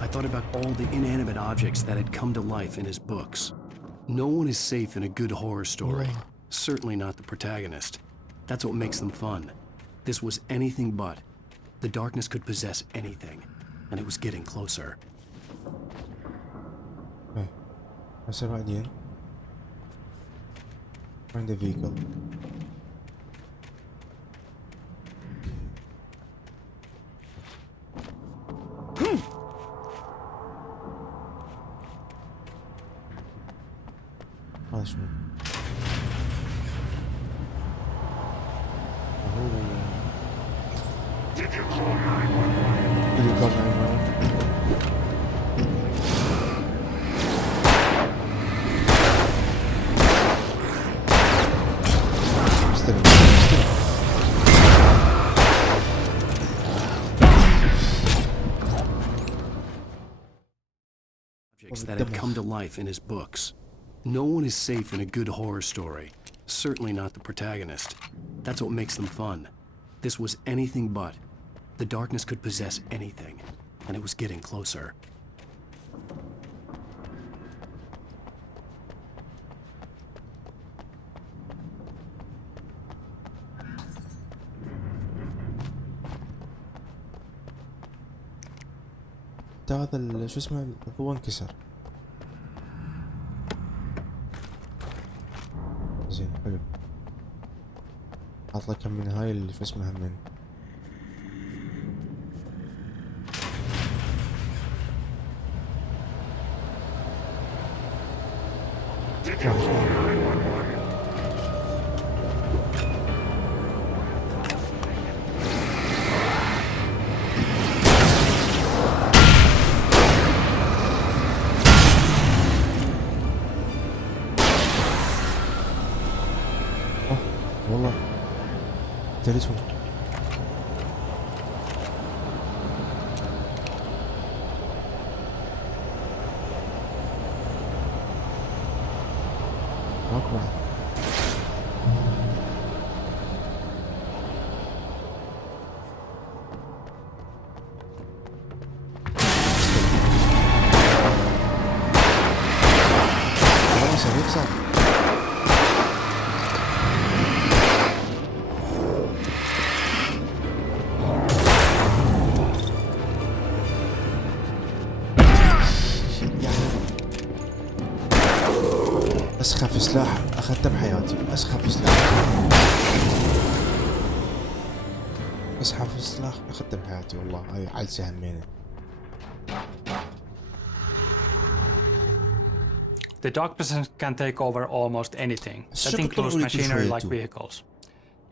I thought about all the inanimate objects that had come to life in his books. No one is safe in a good horror story. Certainly not the protagonist. That's what makes them fun. This was anything but. The darkness could possess anything, and it was getting closer. هسه بعدين find the vehicle. هذا شنو؟ Did you call 911? Did you call 911? That had come to life in his books. No one is safe in a good horror story. Certainly not the protagonist. That's what makes them fun. This was anything but. The darkness could possess anything, and it was getting closer. هذا شو اسمه الضوء انكسر. زين حلو. اطلع كم من هاي اللي شو اسمها من والله لاتنسون. ماكو بعد. خلاص يكسر. سلاح اخذته بحياتي، اسخف سلاح. اسحف سلاح اخذته بحياتي والله، هاي عالسة همينة. The dark presence can take over almost anything. That includes machinery like vehicles.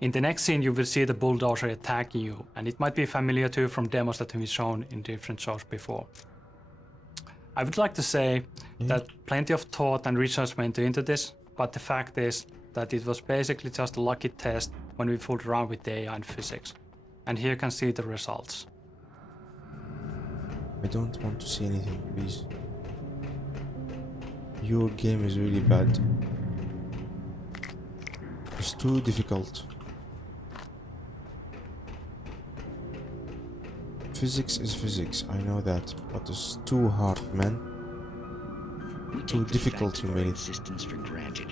In the next scene you will see the bulldozer attacking you, and it might be familiar to you from demos that have been shown in different shows before. I would like to say that plenty of thought and research went into this, but the fact is that it was basically just a lucky test when we fooled around with the AI and physics. And here you can see the results. I don't want to see anything, please. Your game is really bad. It's too difficult. Physics is physics, I know that, but it's too hard, man. Too difficult to make it. Existence for granted,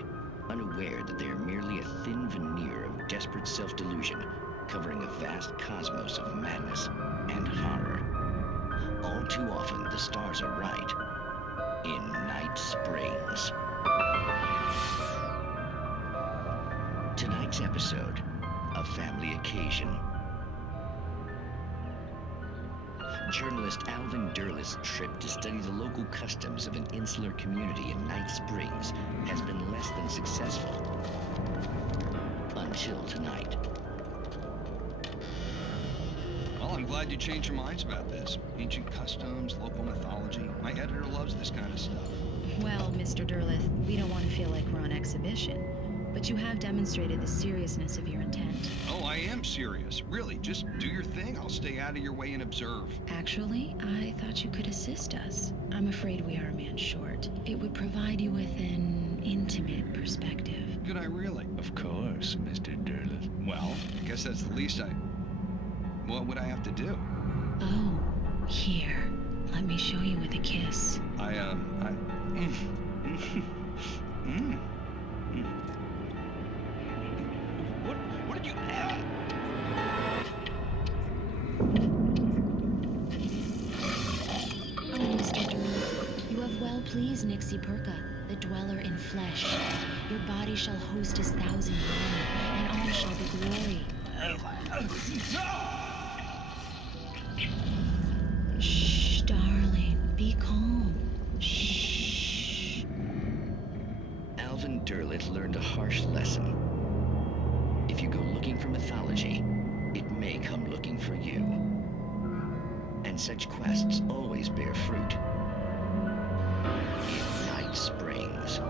unaware that they are merely a thin veneer of desperate self-delusion, covering a vast cosmos of madness and horror. All too often, the stars are right. In Night Springs. Tonight's episode, a family occasion. Journalist Alvin Derleth's trip to study the local customs of an insular community in Night Springs has been less than successful. Until tonight. Well, I'm glad you changed your minds about this. Ancient customs, local mythology. My editor loves this kind of stuff. Well, Mr. Derleth, we don't want to feel like we're on exhibition, but you have demonstrated the seriousness of your intent. Oh, I am serious. Really, just do your thing. I'll stay out of your way and observe. Actually, I thought you could assist us. I'm afraid we are a man short. It would provide you with an intimate perspective. Could I really? Of course, Mr. Derleth. Well, I guess that's the least What would I have to do? Oh, here. Let me show you with a kiss. What did you add? Oh, Mr. Derleth, you have well pleased Nixie Perka, the dweller in flesh. Your body shall host his 1,000 women, and all shall be glory. Shh, darling, be calm. Shh. Alvin Derleth learned a harsh lesson. If you go looking for mythology, it may come looking for you. And such quests always bear fruit. In Night Springs.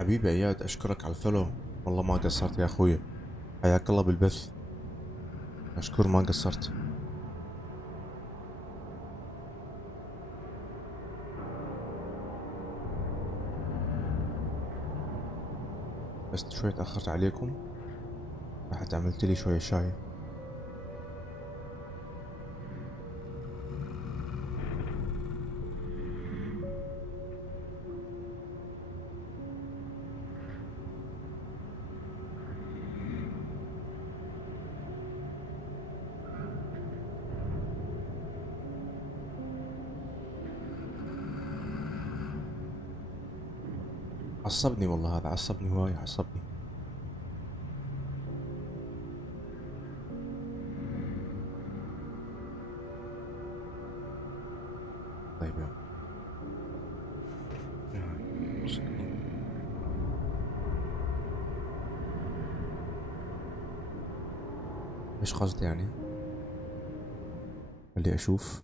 حبيبي اياد اشكرك على الفولو، والله ما قصرت يا اخوي، حياك الله بالبث، اشكر ما قصرت. بس شوي تأخرت عليكم، رحت عملت لي شوية شاي. عصبني والله، هذا عصبني هواي، عصبني. طيب يلا ايش قصدي يعني؟ اللي اشوف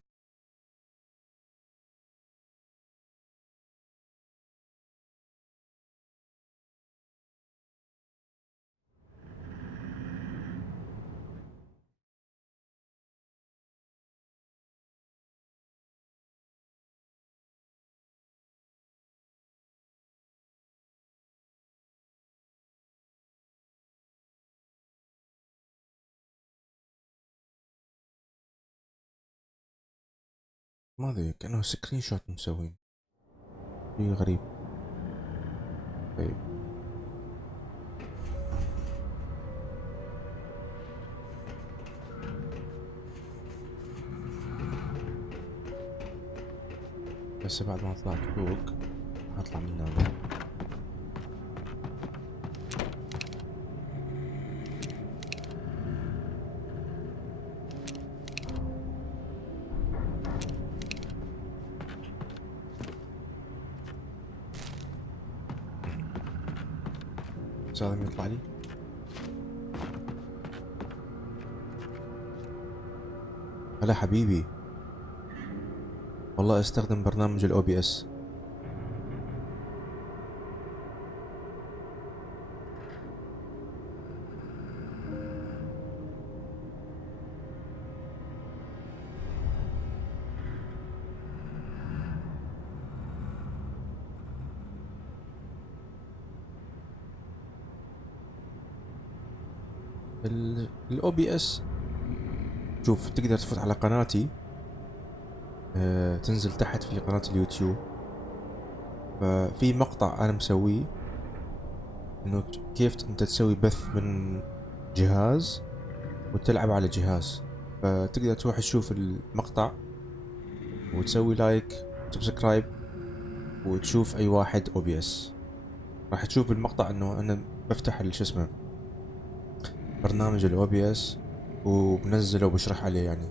ما ادري، كأنه سكرين شوت مسوين، شي غريب. طيب بس بعد ما طلعت فوق هطلع من هنا. بس هذا ما يطلع لي. هلا حبيبي، والله استخدم برنامج الOBS. الOBS شوف، تقدر تفوت على قناتي، تنزل تحت في قناة اليوتيوب، ففي مقطع انا مسويه انه كيف انت تسوي بث من جهاز وتلعب على جهاز. فتقدر تروح تشوف المقطع وتسوي لايك سبسكرايب وتشوف اي واحد OBS. راح تشوف بالمقطع انه انا بفتح شو اسمه برنامج الOBS وبنزله وبشرح عليه يعني.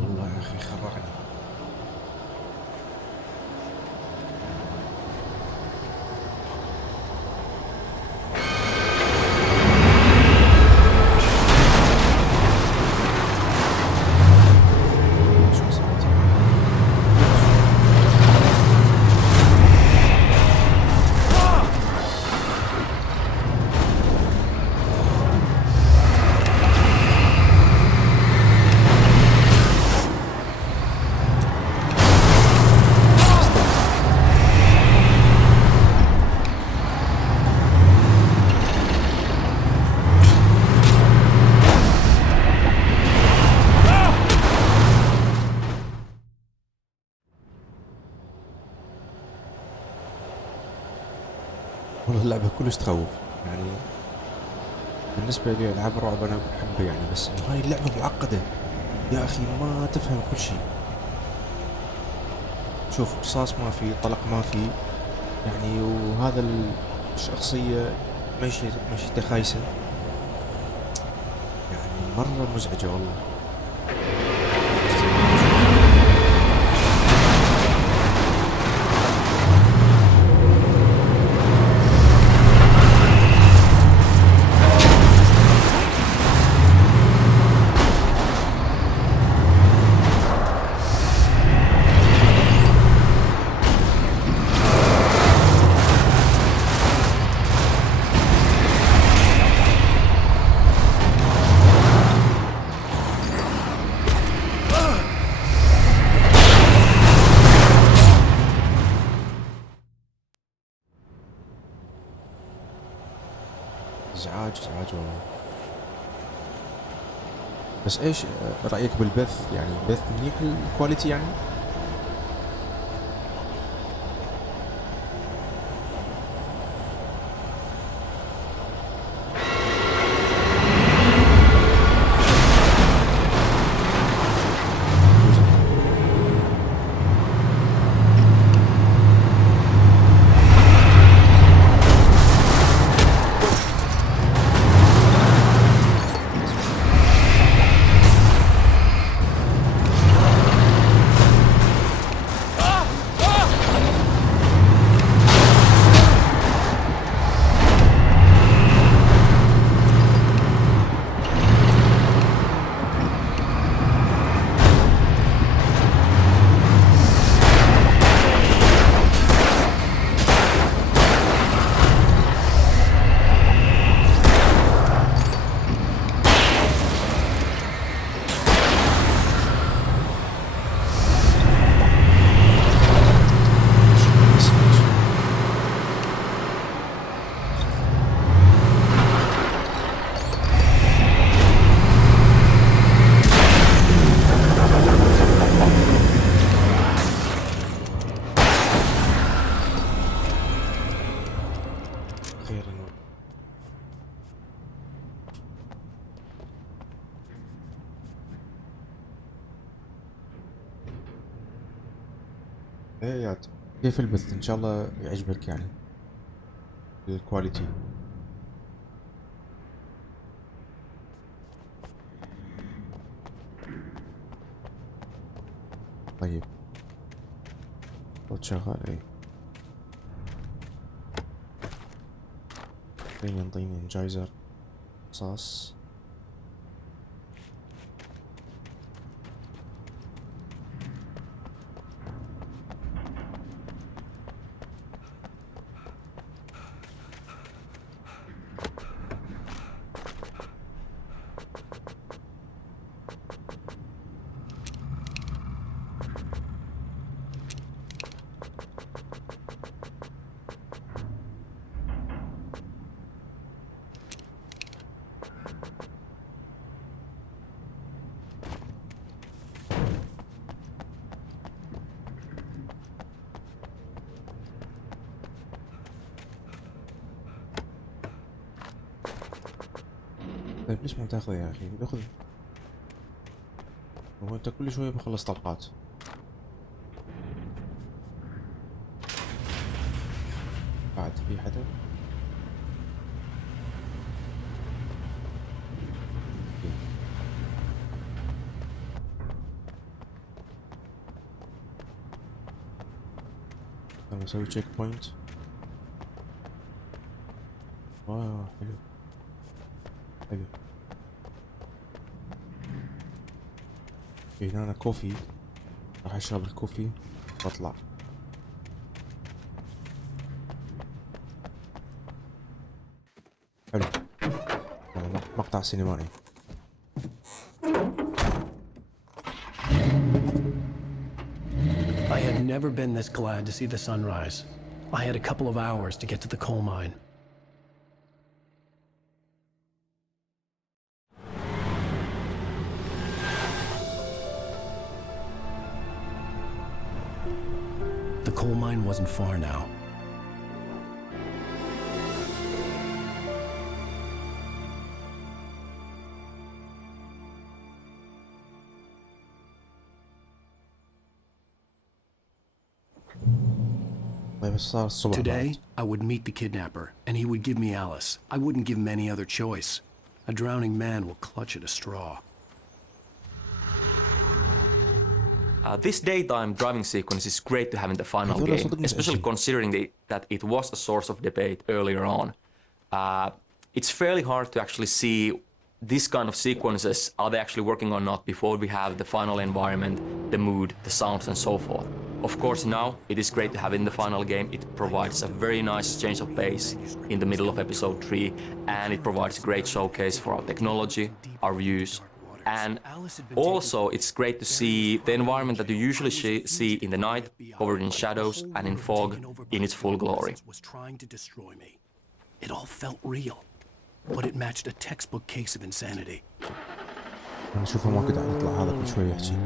والله يا اخي خرعني. والله اللعبة كلش تخوف يعني. بالنسبة لي ألعاب الرعب أنا بحبها يعني، بس هاي اللعبة معقدة يا أخي، ما تفهم كل شيء. شوف، رصاص ما في، طلق ما في يعني، وهذا الشخصية مشيته خايسة يعني، مرة مزعجة والله. ازعاج والله. بس ايش رأيك بالبث؟ يعني البث منيح الكواليتي يعني؟ ايه كيف البث؟ ان شاء الله يعجبك يعني الكواليتي. طيب صوت شغال. ايه انطيني انجايزر رصاص. طيب ليش ما تاخذ يا اخي؟ باخذ. هو انت كل شوية بخلص طلقات. بعد في حدا؟ انا اسوي تشيك بوينت. واو حلو حلو. هنا كوفي، راح اشرب الكوفي واطلع. حلو مقطع سينمائي. I had never been this glad to see the sunrise. I had a couple of hours to get to the coal mine. The coal mine wasn't far now. Today, I would meet the kidnapper, and he would give me Alice. I wouldn't give him any other choice. A drowning man will clutch at a straw. This daytime driving sequence is great to have in the final game, especially considering that it was a source of debate earlier on. It's fairly hard to actually see this kind of sequences, are they actually working or not, before we have the final environment, the mood, the sounds, and so forth. Of course, now it is great to have in the final game. It provides a very nice change of pace in the middle of episode 3, and it provides a great showcase for our technology, our views, and also it's great to see the environment that you usually see in the night, covered in shadows and in fog, in its full glory. Was trying to destroy me. It all felt real. but it matched a textbook case of insanity. أنا أشوفه ما كنت يطلع هذا كل شوي يحكي.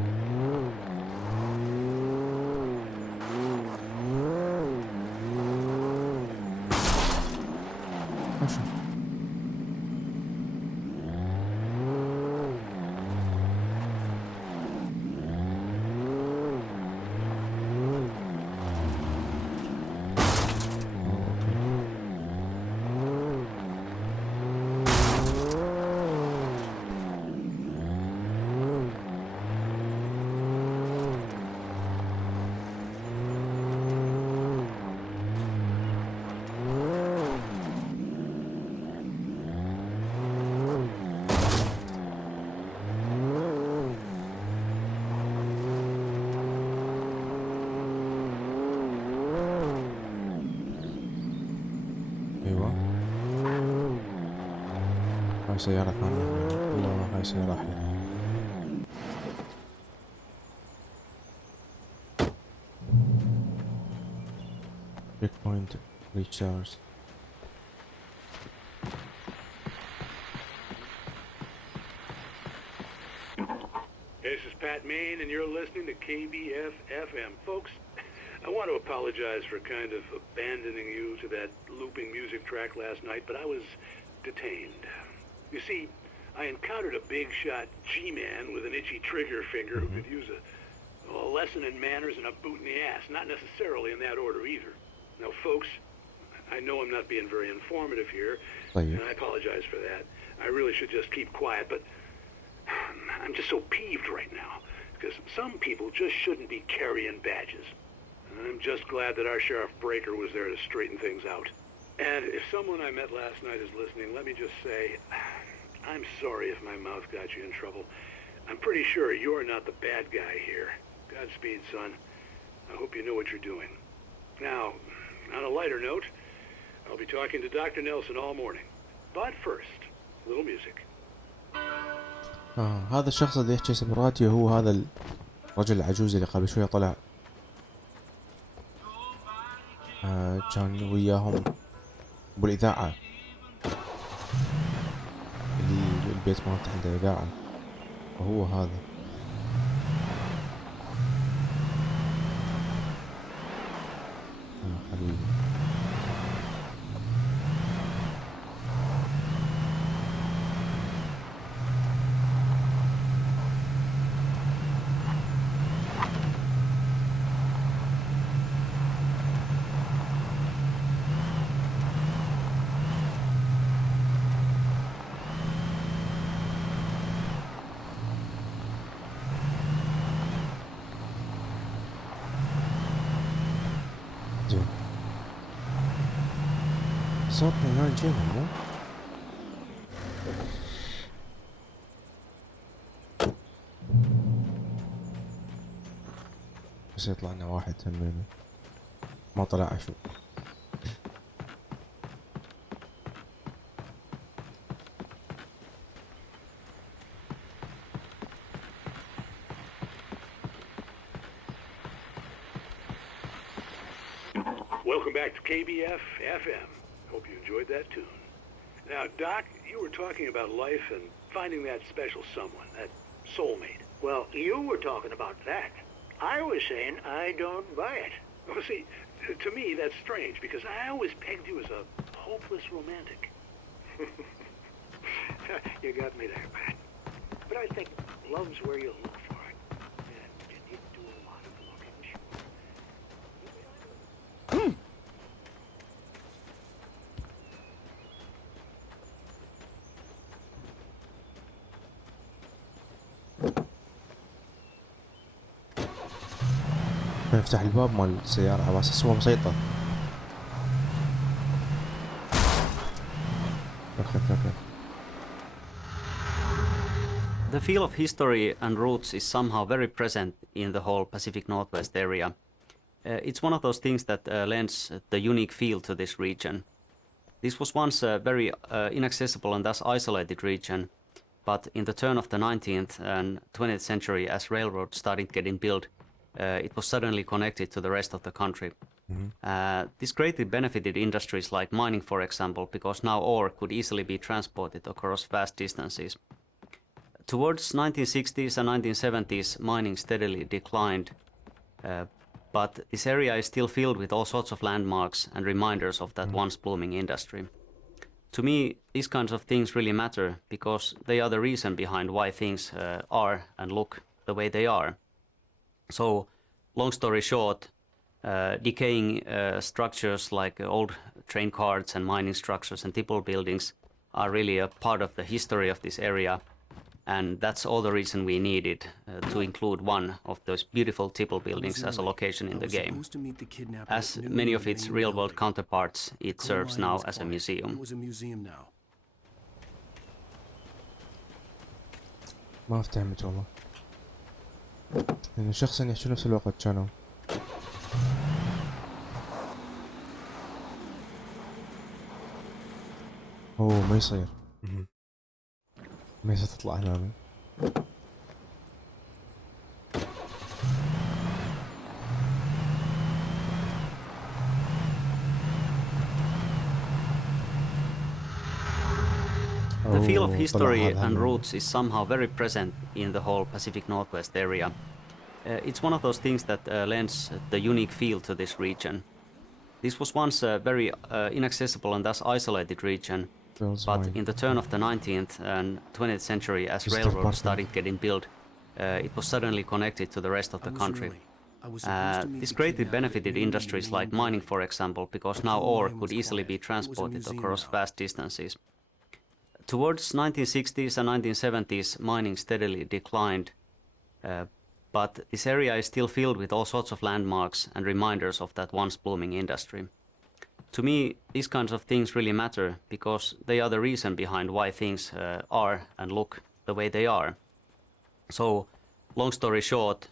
هاي سيارة ثانية. الله هاي سيارة أحلى. Check point recharge. This is Pat Main, and you're listening to KBF FM. Folks, I want to apologize for kind of abandoning you to that looping music track last night, but I was detained. You see, I encountered a big-shot G-man with an itchy trigger finger who could use a lesson in manners and a boot in the ass, not necessarily in that order either. Now, folks, I know I'm not being very informative here, and I apologize for that. I really should just keep quiet, but I'm just so peeved right now, because some people just shouldn't be carrying badges. I'm just glad that our Sheriff Breaker was there to straighten things out. And if someone I met last night is listening, let me just say, I'm sorry if my mouth got you in trouble. I'm pretty sure you're not the bad guy here. Godspeed, son. I hope you know what you're doing. Now, on a lighter note, I'll be talking to Dr. Nelson all morning. But first, a little music. هذا الشخص اللي يحكي سبراتيو هو هذا الرجل العجوز اللي قبل شوية طلع. كان وياهم بالإذاعة اللي البيت مالته عنده إذاعة، وهو هذا. حبيبي صوت من هون جينا مو؟ بس يطلع لنا واحد همينه ما طلع عشو. Welcome back to KBF FM. Hope you enjoyed that tune. Now, Doc, you were talking about life and finding that special someone, that soulmate. Well, you were talking about that. I was saying I don't buy it. Well, see, to me, that's strange, because I always pegged you as a hopeless romantic. You got me there, Pat. But I think love's where you look for it. And you need to do a lot of looking, sure. نفتح الباب مال السيارة على اساس هو مسيطر. The feel of history and roots is somehow very present in the whole Pacific Northwest area. It's one of those things that lends the unique feel to this region. This was once a very inaccessible and thus isolated region, but in the turn of the 19th and 20th century, as railroads started getting built, it was suddenly connected to the rest of the country. This greatly benefited industries like mining, for example, because now ore could easily be transported across vast distances. Towards 1960s and 1970s, mining steadily declined, but this area is still filled with all sorts of landmarks and reminders of that once blooming industry. To me, these kinds of things really matter because they are the reason behind why things are and look the way they are. So, long story short, decaying structures like old train carts and mining structures and tipple buildings are really a part of the history of this area, and that's all the reason we needed to include one of those beautiful tipple buildings as a location in the game. As many of its real-world counterparts, it serves now as a museum. ما افتهمت والله، لأن شخصين يحكوا نفس الوقت كانوا. اوه ما يصير، ما يصير تطلع هنا. The feel of history and roots is somehow very present in the whole Pacific Northwest area. It's one of those things that lends the unique feel to this region. This was once a very inaccessible and thus isolated region, but in the turn of the 19th and 20th century, as railroads started getting built, it was suddenly connected to the rest of the country. This greatly benefited industries like mining, for example, because now ore could easily be transported across vast distances. Towards 1960s and 1970s, mining steadily declined, but this area is still filled with all sorts of landmarks and reminders of that once blooming industry. To me, these kinds of things really matter because they are the reason behind why things are and look the way they are. So, long story short,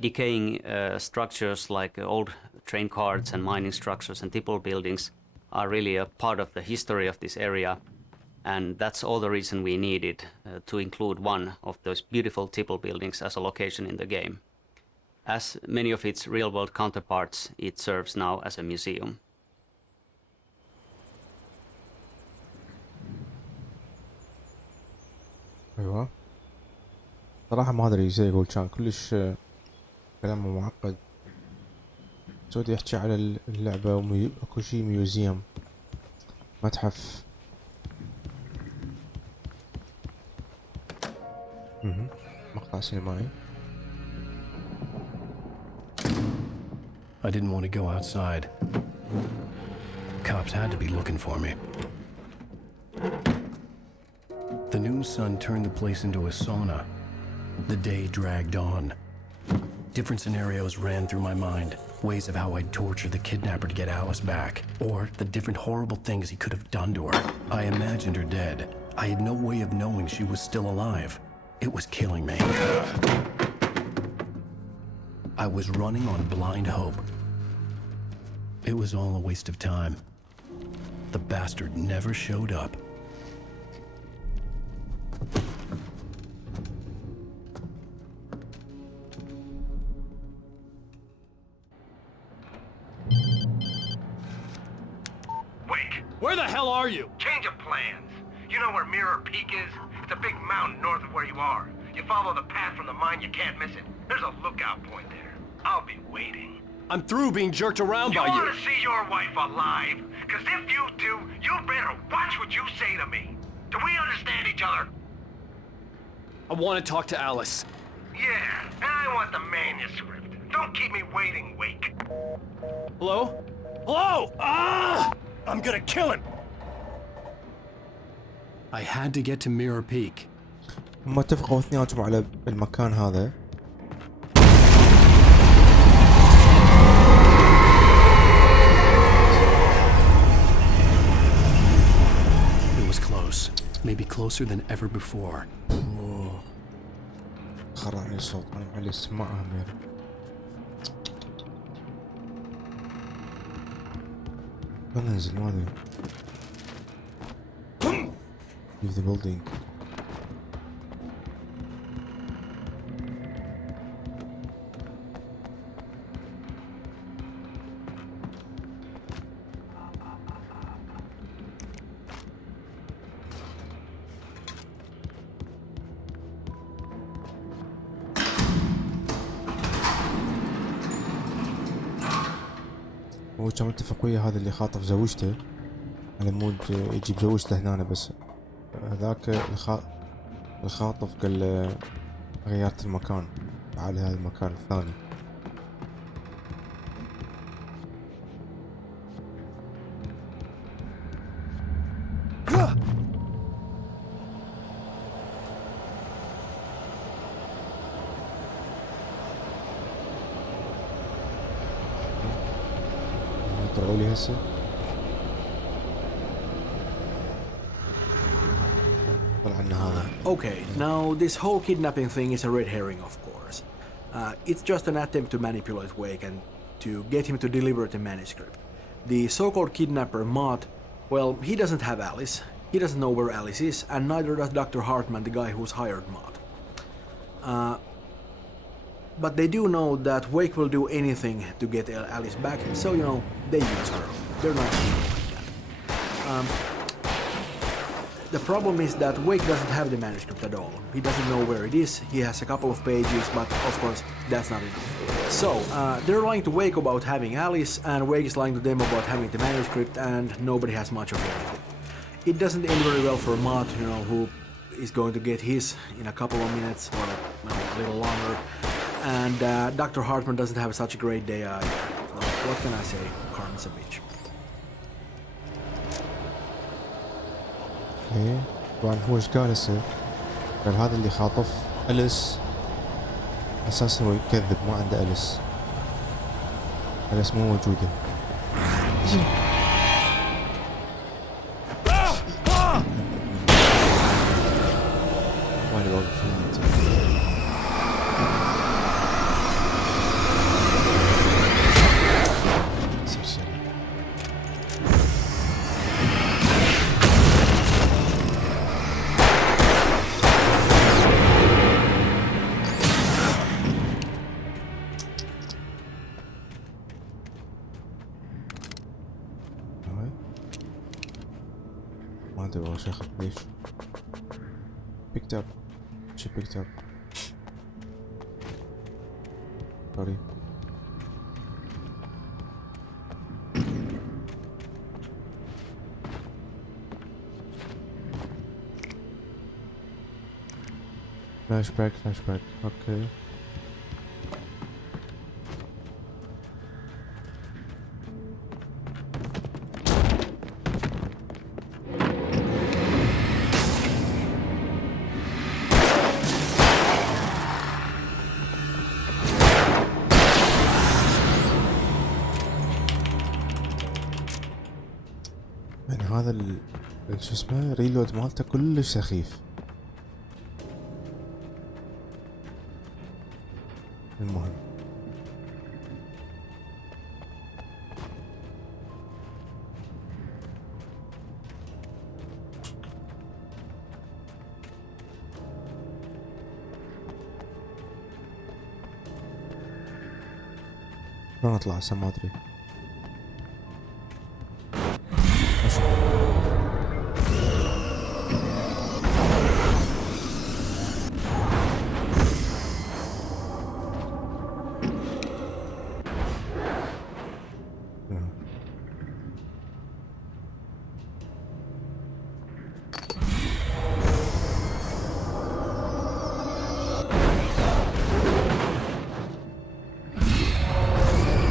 decaying structures like old train carts and mining structures and tipple buildings are really a part of the history of this area, and that's all the reason we needed to include one of those beautiful tipple buildings as a location in the game. As many of its real-world counterparts, it serves now as a museum. ايوه صراحة ما ادري ازاي يقول، كان كلش كلامه معقد. سعودي يحكي على اللعبة اكو شي ميوزيوم متحف. مقطع سينمائي. I didn't want to go outside. Cops had to be looking for me. The noon sun turned the place into a sauna. The day dragged on. Different scenarios ran through my mind. Ways of how I'd torture the kidnapper to get Alice back. Or the different horrible things he could have done to her. I imagined her dead. I had no way of knowing she was still alive. It was killing me. I was running on blind hope. It was all a waste of time. The bastard never showed up. Where the hell are you? Change of plans. You know where Mirror Peak is? It's a big mountain north of where you are. You follow the path from the mine, you can't miss it. There's a lookout point there. I'll be waiting. I'm through being jerked around by you. You want to see your wife alive? Because if you do, you better watch what you say to me. Do we understand each other? I want to talk to Alice. Yeah, and I want the manuscript. Don't keep me waiting, Wake. Hello? Hello! Ah! I'm gonna kill him! I had to get to Mirror Peak. هم اتفقوا اثنيناتهم على المكان هذا. It was close. Maybe closer than ever before. خرعني الصوت، انا معلي السماعة هم يعني. ننزل ما ادري. Leave the building. هو كان متفق ويا هذا اللي خاطف زوجته على مود يجيب زوجته هنا، بس هذاك الخاطف قال له غيرت المكان، تعال هذا المكان الثاني. طلعوا لي هسه طلع لنا هذا. Okay, now this whole kidnapping thing is a red herring, of course. It's just an attempt to manipulate Wake and to get him to deliver the manuscript. The so-called kidnapper, Mott, well, he doesn't have Alice. He doesn't know where Alice is, and neither does Dr. Hartman, the guy who's hired Mott. But they do know that Wake will do anything to get Alice back, so, you know, they use her. They're not evil like that. The problem is that Wake doesn't have the manuscript at all. He doesn't know where it is. He has a couple of pages, but of course, that's not enough. So, they're lying to Wake about having Alice, and Wake is lying to them about having the manuscript, and nobody has much of anything. It doesn't end very well for Mott, you know, who is going to get his in a couple of minutes, or a little longer. And Dr. Hartman doesn't have such a great day either. So, what can I say? Karma's a bitch. ايه طبعا هو ايش قال هسه؟ قال هذا اللي خاطف أليس اساسا هو يكذب، ما عنده أليس. أليس مو موجودة. وين واقف انت؟ ما ادري والله شو اخذ ليش. picked up. She picked up. Sorry. Flashback. Okay. يعني هذا شو اسمه ريلود مالته كلش سخيف. المهم شلون اطلع هسه ما ادري.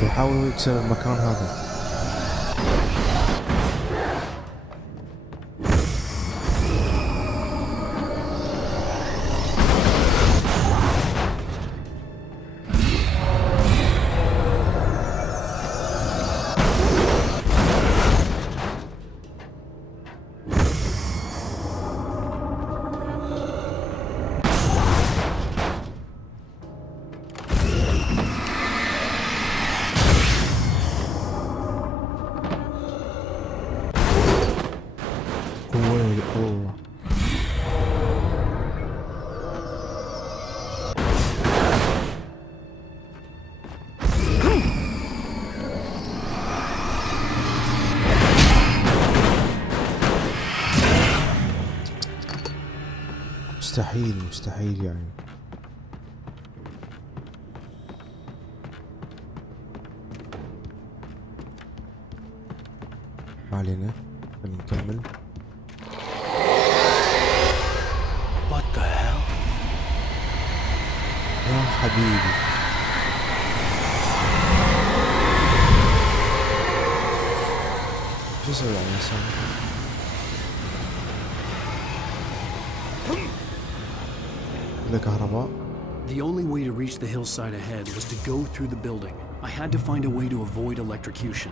يحاولوا يكسروا المكان هذا. مستحيل يعني. ما علينا، خلينا نكمل. What the hell? يا حبيبي شو اسوي يعني هسه؟ لا كهرباء. The only way to reach the hillside ahead was to go through the building. I had to find a way to avoid electrocution.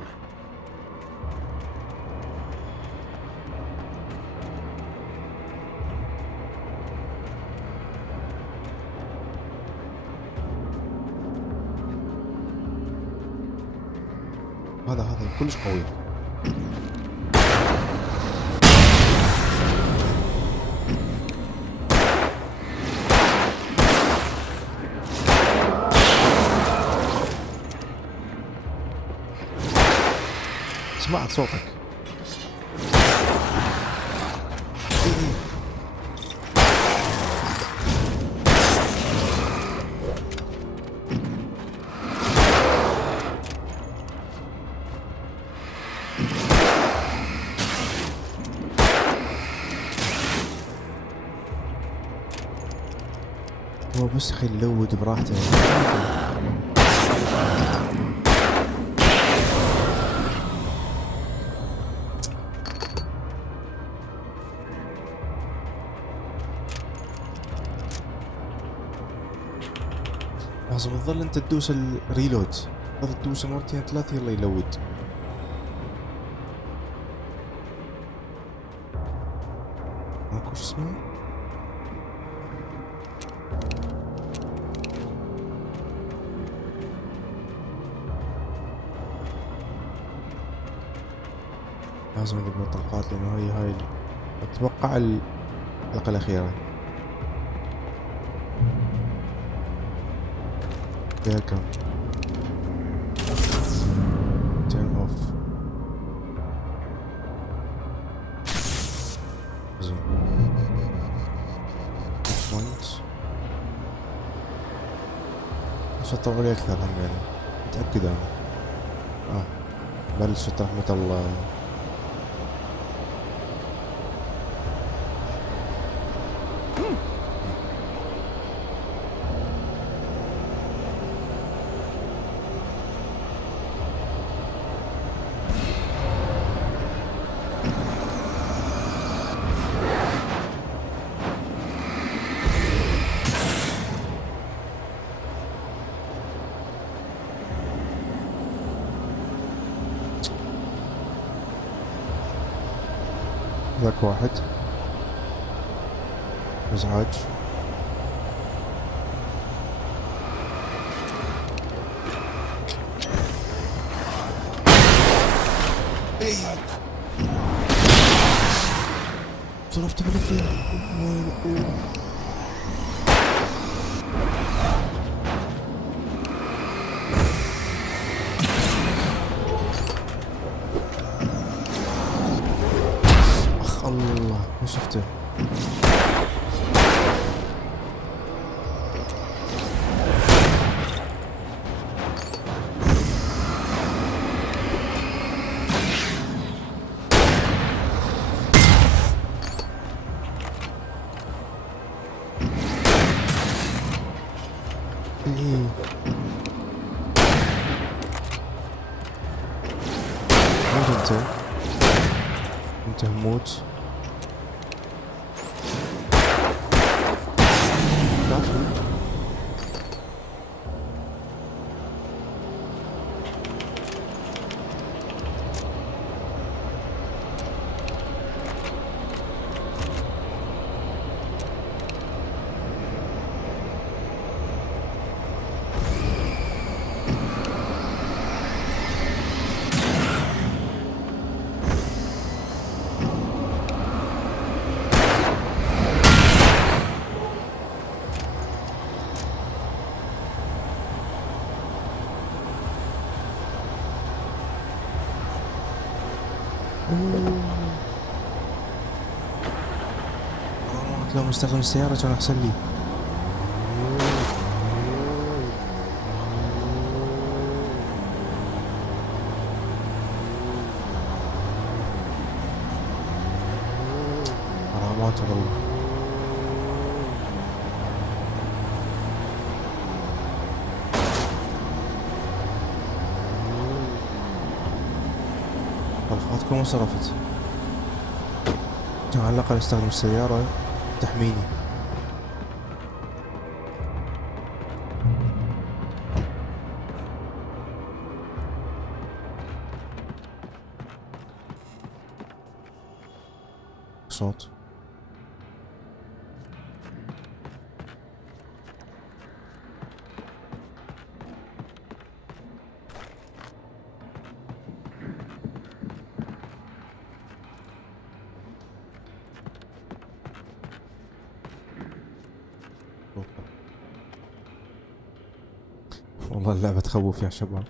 هذا كلش قوي. سمعت صوتك. هو بس خلي يلود براحته. لازم تظل انت تدوس الريلود، تظل تدوس مرتين ثلاث يلا يلود. ماكو شو اسمه؟ لازم نجيب الطلقات لانه هاي اتوقع الحلقة الأخيرة. Welcome. Turn off. زين. Point. بس اطول اكثر هم يعني. متأكد انا. بلشت رحمة الله. ذاك واحد ازعاج. صرفت بالفيل وين الله ما شفته. انت هموت. لو مستخدم السيارة كان أحسن لي. تضل. طلقاتكم وصرفت. على الأقل استخدم السيارة تحميني. صوت والله اللعبة تخوف يا شباب.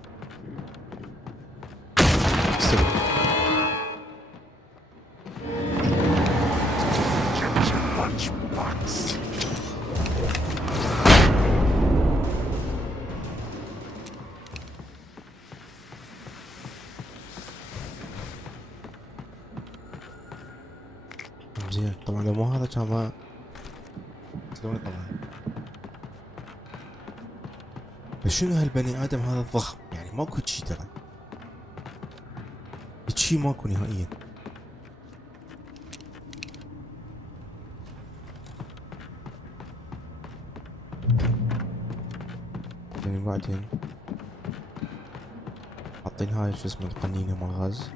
زين طبعا لو مو هذا كان ما شلون طبعا. بس شنو هالبني ادم هذا الضخم يعني ماكو شي ترى شي ماكو نهائيا. يعني بعدين حاطين هاي شو اسمه القنينة مال غاز.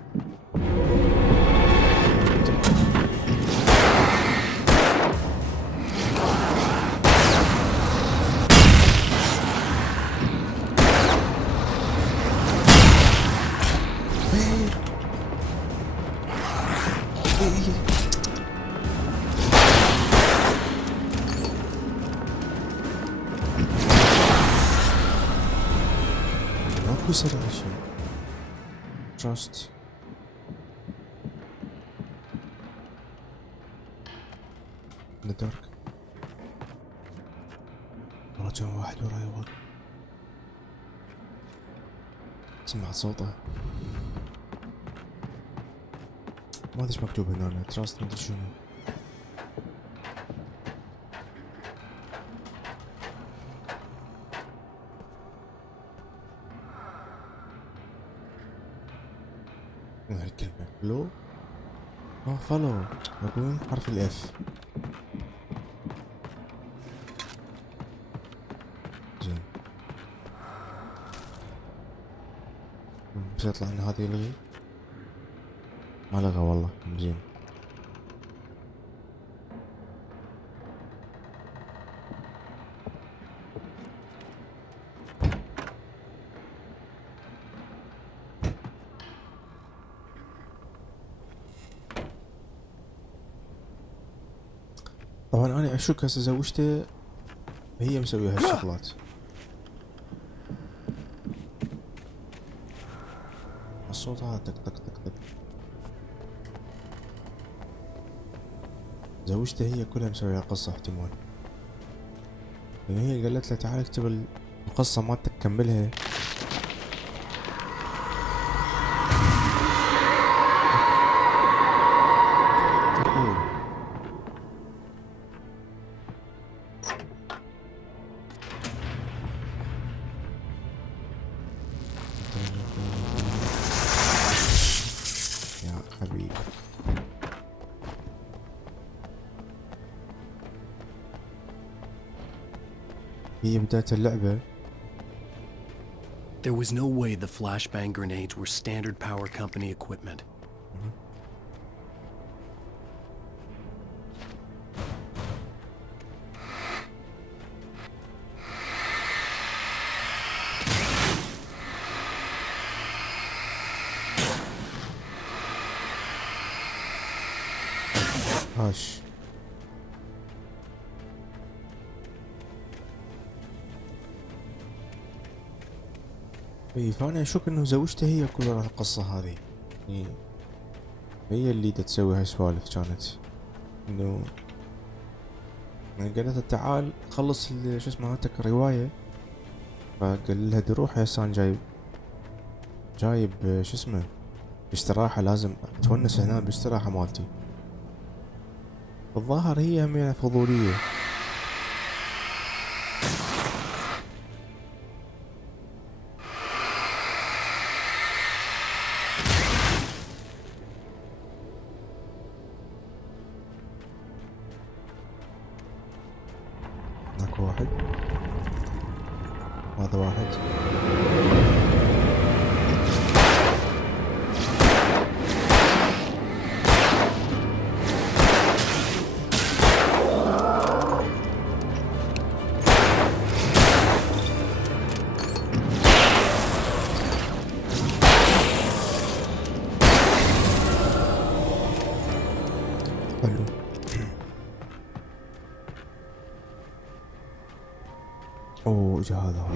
ماكو سرعة شي. Trust. In the dark. رجع واحد وراي ورا. سمعت صوته. ما ادري ايش مكتوب هنا. Trust مدري شنو. هالكلمة فلو فلو نقول حرف الاف. زين بس يطلع ان هذا يلغي. ما لغى والله. زين طبعا انا اشك هسه زوجته هي مسوية هالشغلات. الصوت هذا تك تك تك تك. زوجته هي كلها مسوية قصة احتمال. لان هي قالت له تعال اكتب القصة مالتك كملها. حبيبي هي بداية اللعبة. There was no way the flashbang grenades were standard power company equipment. هاش اي فانا اشك انه زوجته هي كل القصة هذه. يعني هي اللي تسوي هالسوالف كانت انه يعني قالت له تعال خلص شو اسمه هاتك رواية. فقال لها دروح هسه انا جايب شو اسمه باستراحة لازم تونس هنا باستراحة مالتي. الظاهر هي همينة فضولية. هناك واحد، هذا واحد. حلو. اوه اجا هذا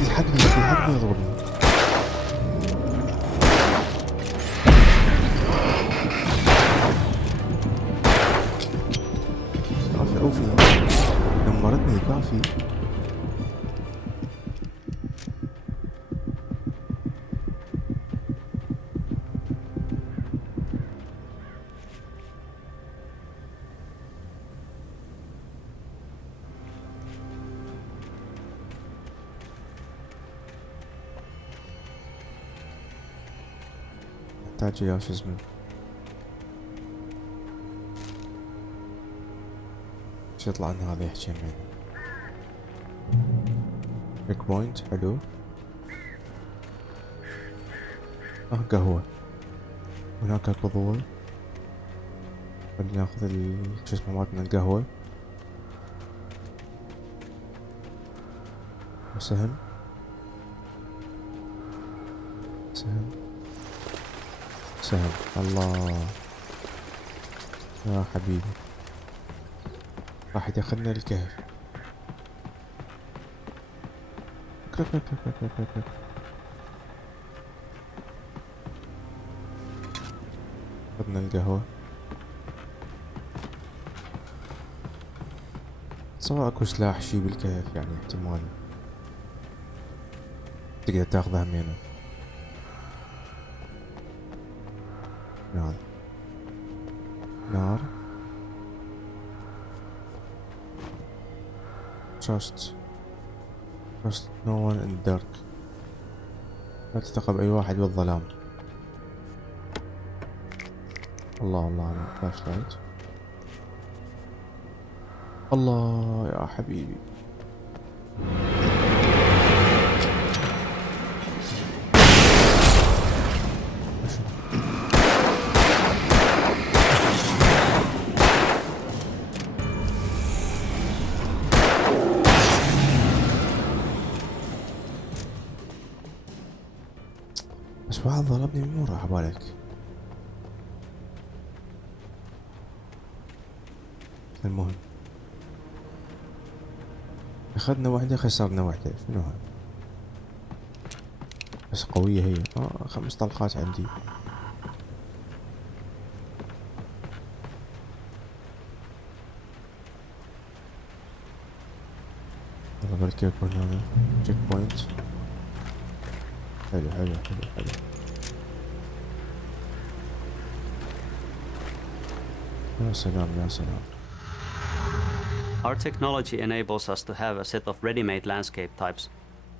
يلحقني يضربني. كافي اوفي، دمرتني كافي. نحتاج يا شو اسمه، ايش يطلع لنا هذا يحكي يمين. بيك بوينت حلو. قهوة، هناك اكو ضوء. خلينا ناخذ شو اسمه مالتنا القهوة. وسهم سهم سهم. الله يا حبيبي، راح يدخلنا الكهف. كرك كرك كرك كرك كرك كرك. أخذنا القهوة. تصور اكو سلاح شي بالكهف، يعني احتمال تقدر تاخذها همينه. نار نار. trust no one in the dark. لا تثق بأي واحد بالظلام. الله الله على فلاش لايت. الله يا حبيبي. بس واحد ضربني من ورا، عبالك. المهم اخذنا واحدة خسرنا واحدة، شنو هذا؟ بس قوية هي. 5 طلقات عندي. والله بركي يكون هذا تشيك بوينت. حلو حلو حلو حلو. يا سلام يا سلام. Our technology enables us to have a set of ready-made landscape types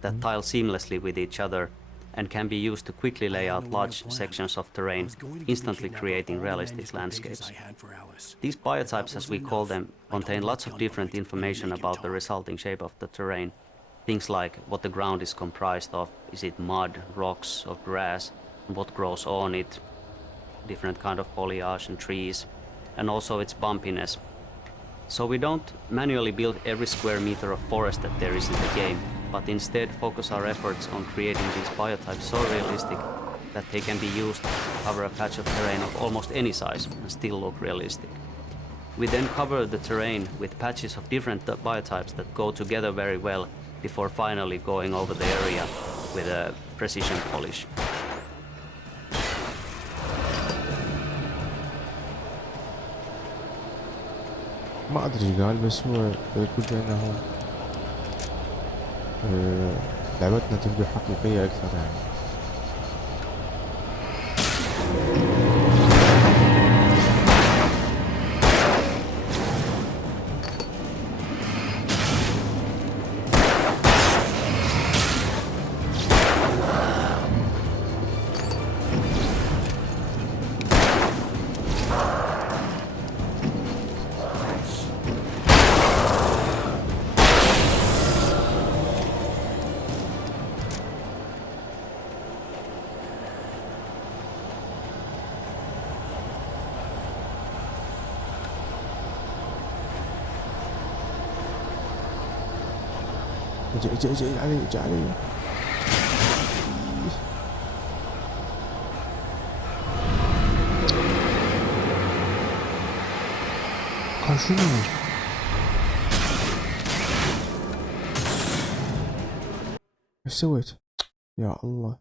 that tile seamlessly with each other and can be used to quickly lay out large sections of terrain, instantly creating realistic landscapes. These biotypes, as we call them, contain lots of different information about the resulting shape of the terrain. Things like what the ground is comprised of, is it mud, rocks, or grass, and what grows on it, different kind of foliage and trees, and also its bumpiness. So we don't manually build every square meter of forest that there is in the game, but instead focus our efforts on creating these biotypes so realistic that they can be used to cover a patch of terrain of almost any size and still look realistic. We then cover the terrain with patches of different biotypes that go together very well before finally going over the area with a precision polish. ما ادري قال بس هو يقول بانه لعبتنا تبدو حقيقية اكثر يعني. اجي علي شنو ايش سويت يا الله؟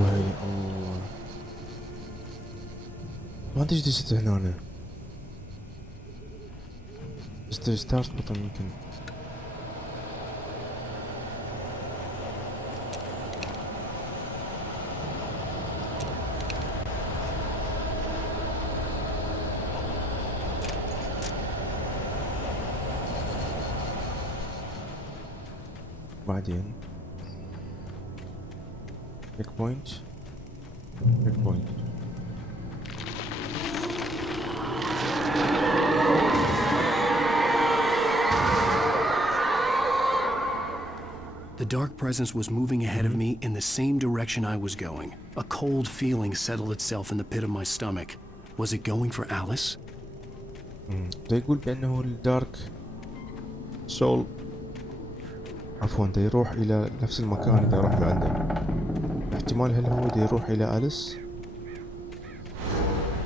ويلي الله ما ادري ايش دزت هنا. ستارت بطل يمكن. بعدين check point. The dark presence was moving ahead of me in the same direction I was going. A cold feeling settled itself in the pit of my stomach. Was it going for Alice? ده يقول بأنه الدارك سول عفوا ده يروح إلى نفس المكان اللي يروح لعنده. احتمال هل هو ده يروح إلى أليس؟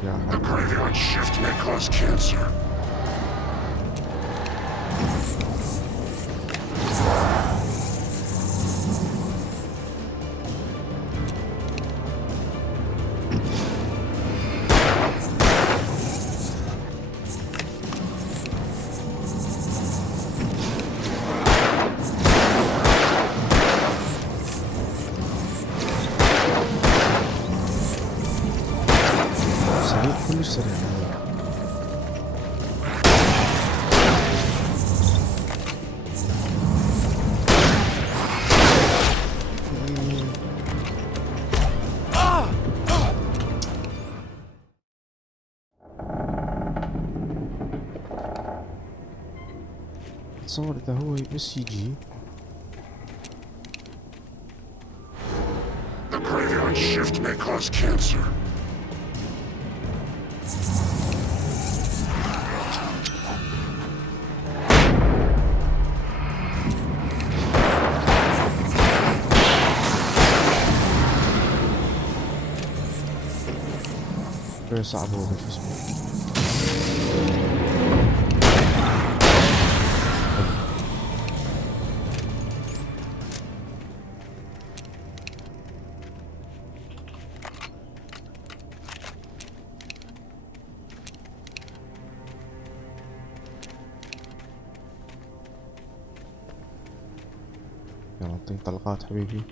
يا The graveyard shift may cause cancer. كلش سريع. تصور إذا هو بس يجي. The graveyard shift may cause cancer. صعب هو شو اسمه. يلا اعطيني طلقات حبيبي.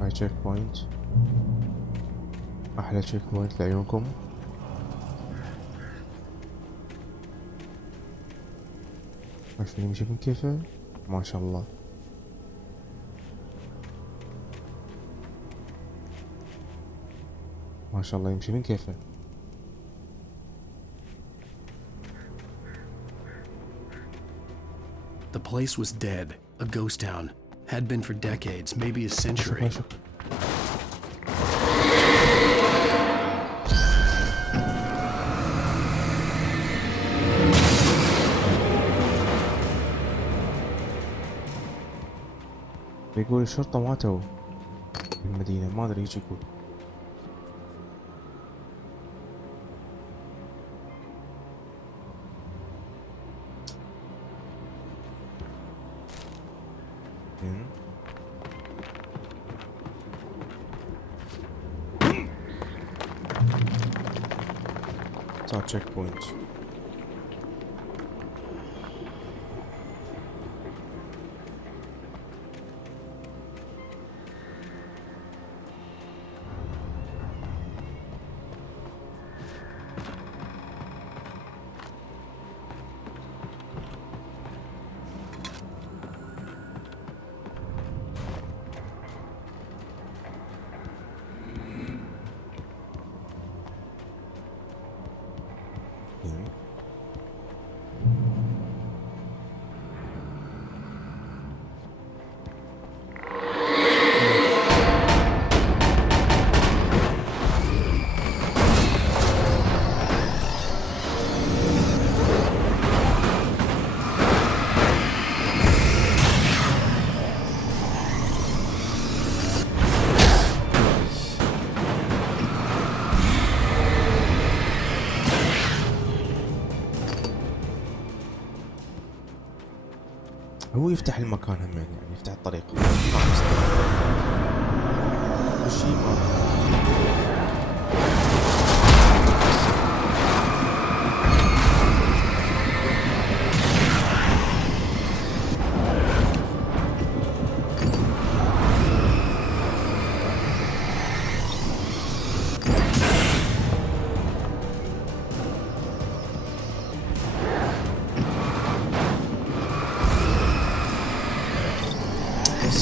هاي تشيك بوينت، احلى تشيك بوينت لعيونكم. عشان يمشي من كيفه ما شاء الله. ما شاء الله يمشي من كيفه. The place was dead, a ghost town. Had been for decades, maybe a century. يقول الشرطة ماتوا في المدينة، ما ادري ايش يقول. صار تشيك بوينت. هو يفتح المكان همين، يعني يفتح الطريق. وشي ما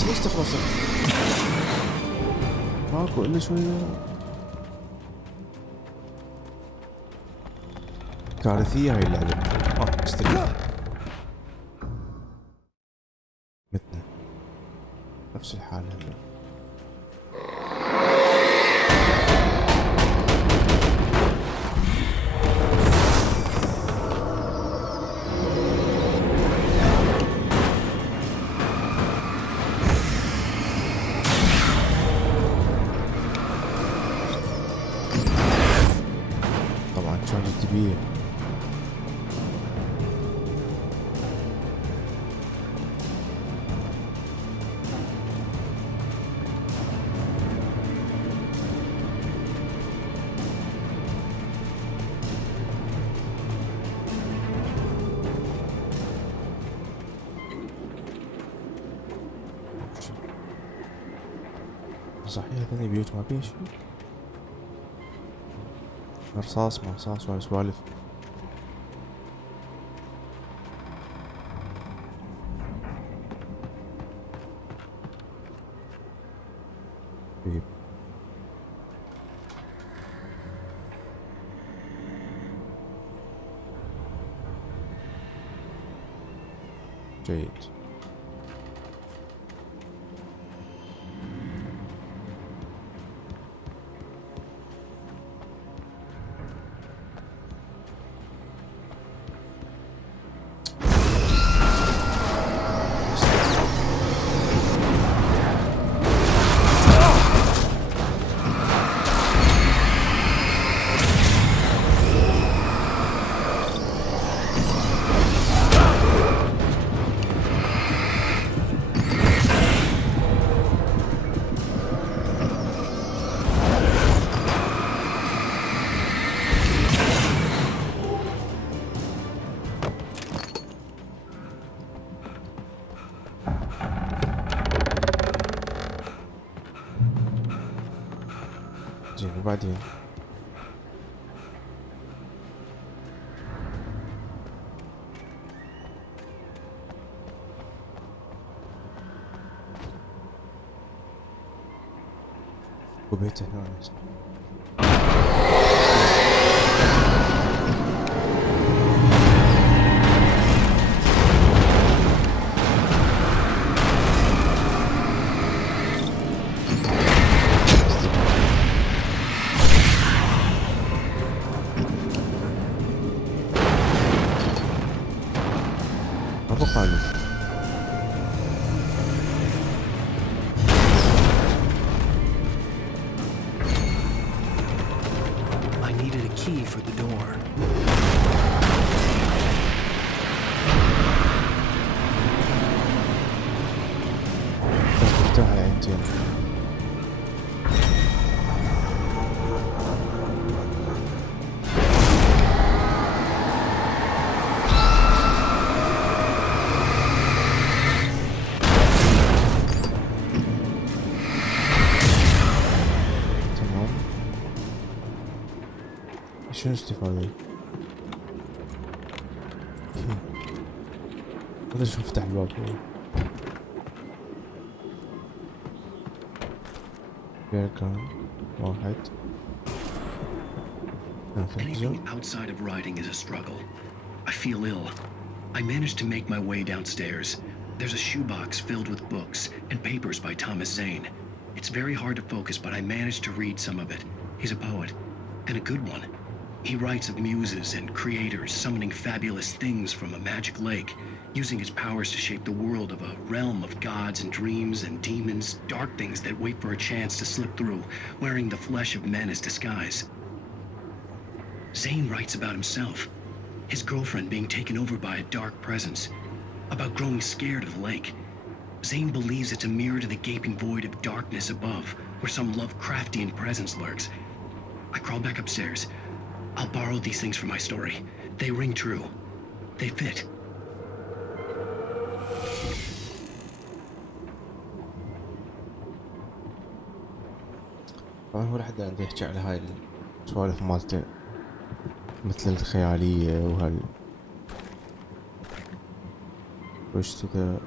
ليش تخلص؟ ماكو الا شوية. كارثية هاي اللعبة. استريح. مثل نفس الحال هلا. كبير. صحيح هذني بيوت ما فيها شي. رصاص ما رصاص ولا سوالف. طيب جيد. زين وبعدين وبيت هنا for the door. بس مفتوح على عينتين. شنو استفادة؟ هذا شو فتح الباب هو. بيركان واحد. Anything outside of writing is a struggle. I feel ill. I managed to make my way downstairs. There's a shoebox filled with books and papers by Thomas Zane. It's very hard to focus, but I managed to read some of it. He's a poet, and a good one. He writes of muses and creators summoning fabulous things from a magic lake, using his powers to shape the world of a realm of gods and dreams and demons, dark things that wait for a chance to slip through, wearing the flesh of men as disguise. Zane writes about himself, his girlfriend being taken over by a dark presence, about growing scared of the lake. Zane believes it's a mirror to the gaping void of darkness above, where some Lovecraftian presence lurks. I crawl back upstairs. I'll borrow these things for my story. They ring true. They fit. طبعا هو لحد عنده يحكي على هاي السوالف مالته مثل الخيالية وهال push to the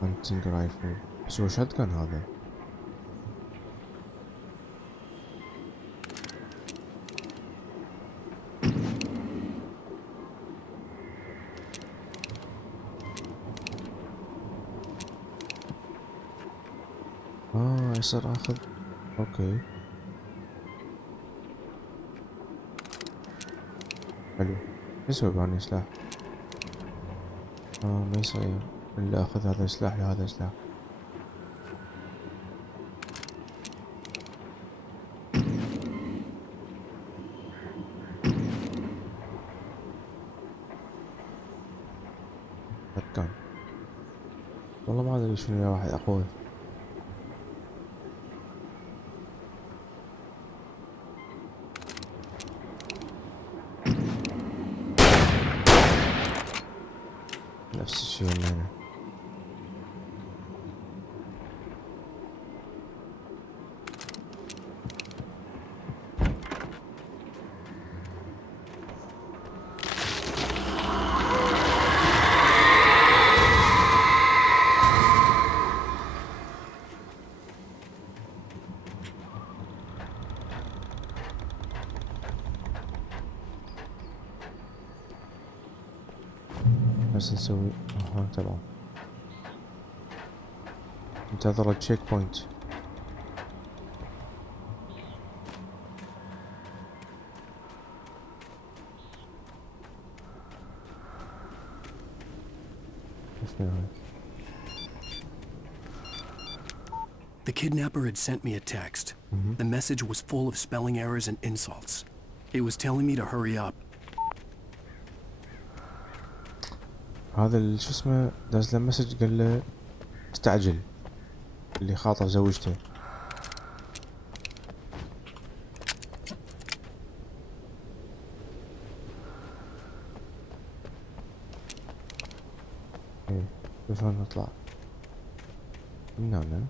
hunting rifle. بس هو شاتجن هذا. يصير اخذ اوكي حلو. يسوي بعني سلاح ما يصير الا اخذ هذا السلاح لهذا السلاح. كان والله ما ادري شنو يا واحد اقوى. نفس الشيء اللي هنا. بس نسوي تمام. انتظر التشيك بوينت. The kidnapper had sent me a text. The message was full of spelling errors and insults. It was telling me to hurry up. هذا شو اسمه داز له مسج قال له استعجل اللي خاطف زوجته. ايه شلون نطلع من هنا؟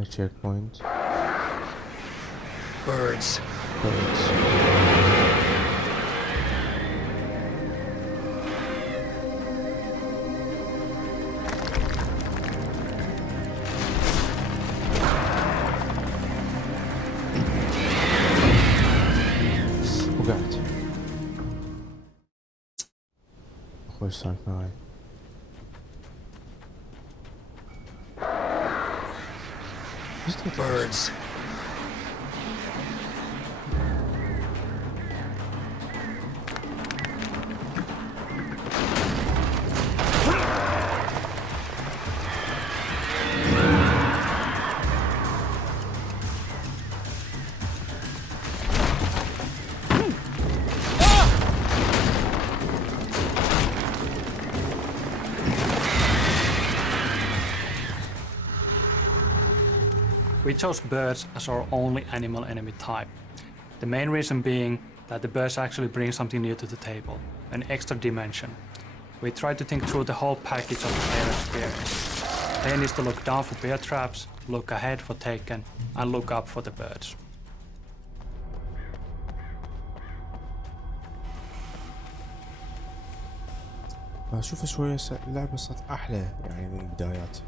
My checkpoint. Birds. Birds. وقعت. خوش سالفة هاي. Birds. We chose birds as our only animal enemy type. The main reason being that the birds actually bring something new to the table, an extra dimension. We tried to think through the whole package of the player experience. Plan is to look down for bear traps, look ahead for taken, and look up for the birds. اشوف شوية اللعبة صارت احلى يعني من البدايات.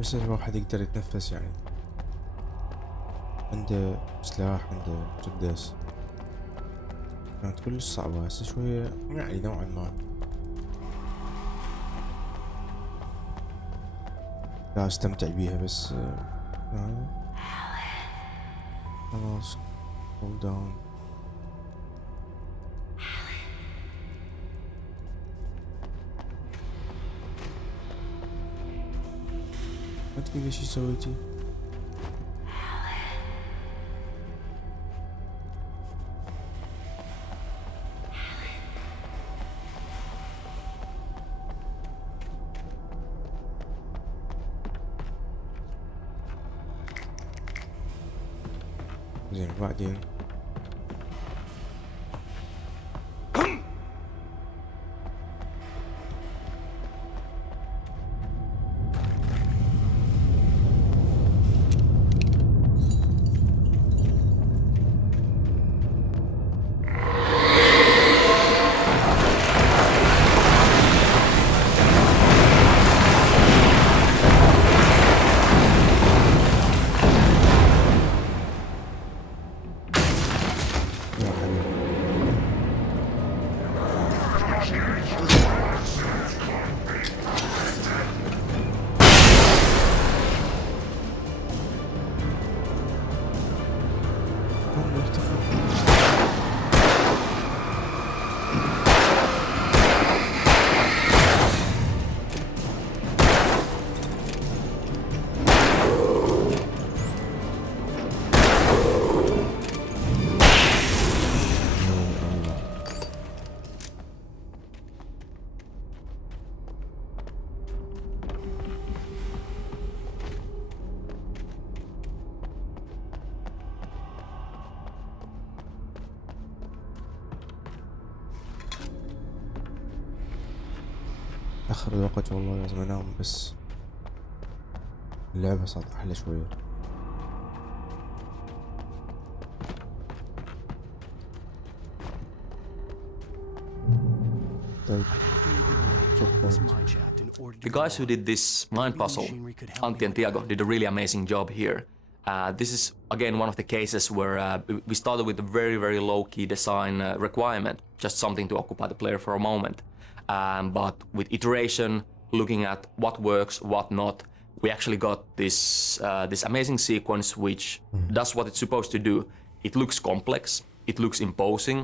بس الواحد يقدر يتنفس يعني، عنده سلاح، عنده مسدس. كانت كلش صعبة، هسه شوية يعني نوعا ما لا استمتع بيها. بس خلاص hold down. ما تقولي شي سويتي؟ زين بعدين آخر الوقت والله لازم أنام. بس اللعبة صارت أحلى شوية. طيب The guys who did this mind puzzle, Antti and Tiago, did a really amazing job here. This is again one of the cases where we started with a very low-key design requirement, just something to occupy the player for a moment. But with iteration, looking at what works, what not, we actually got this amazing sequence which does what it's supposed to do. It looks complex, it looks imposing,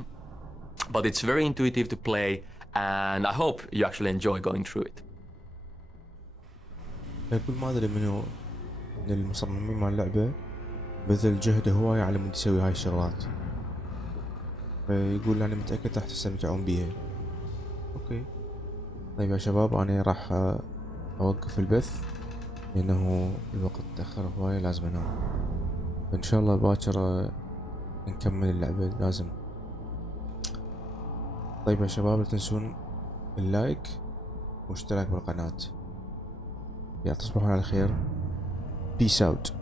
but it's very intuitive to play, and I hope you actually enjoy going through it. يقول ما أدري منو من المصممين مع اللعبة بذل جهده هواية على مود يسوي هاي الشغلات، فيقول أنا متأكد راح تستمتعون بيها. أوكي طيب يا شباب، أنا راح أوقف البث لأنه الوقت تأخر هواية، لازم أنام. إن شاء الله باكر نكمل اللعبة لازم. طيب يا شباب، لا تنسون اللايك واشتراك بالقناة. يا تصبحون على خير. Peace out.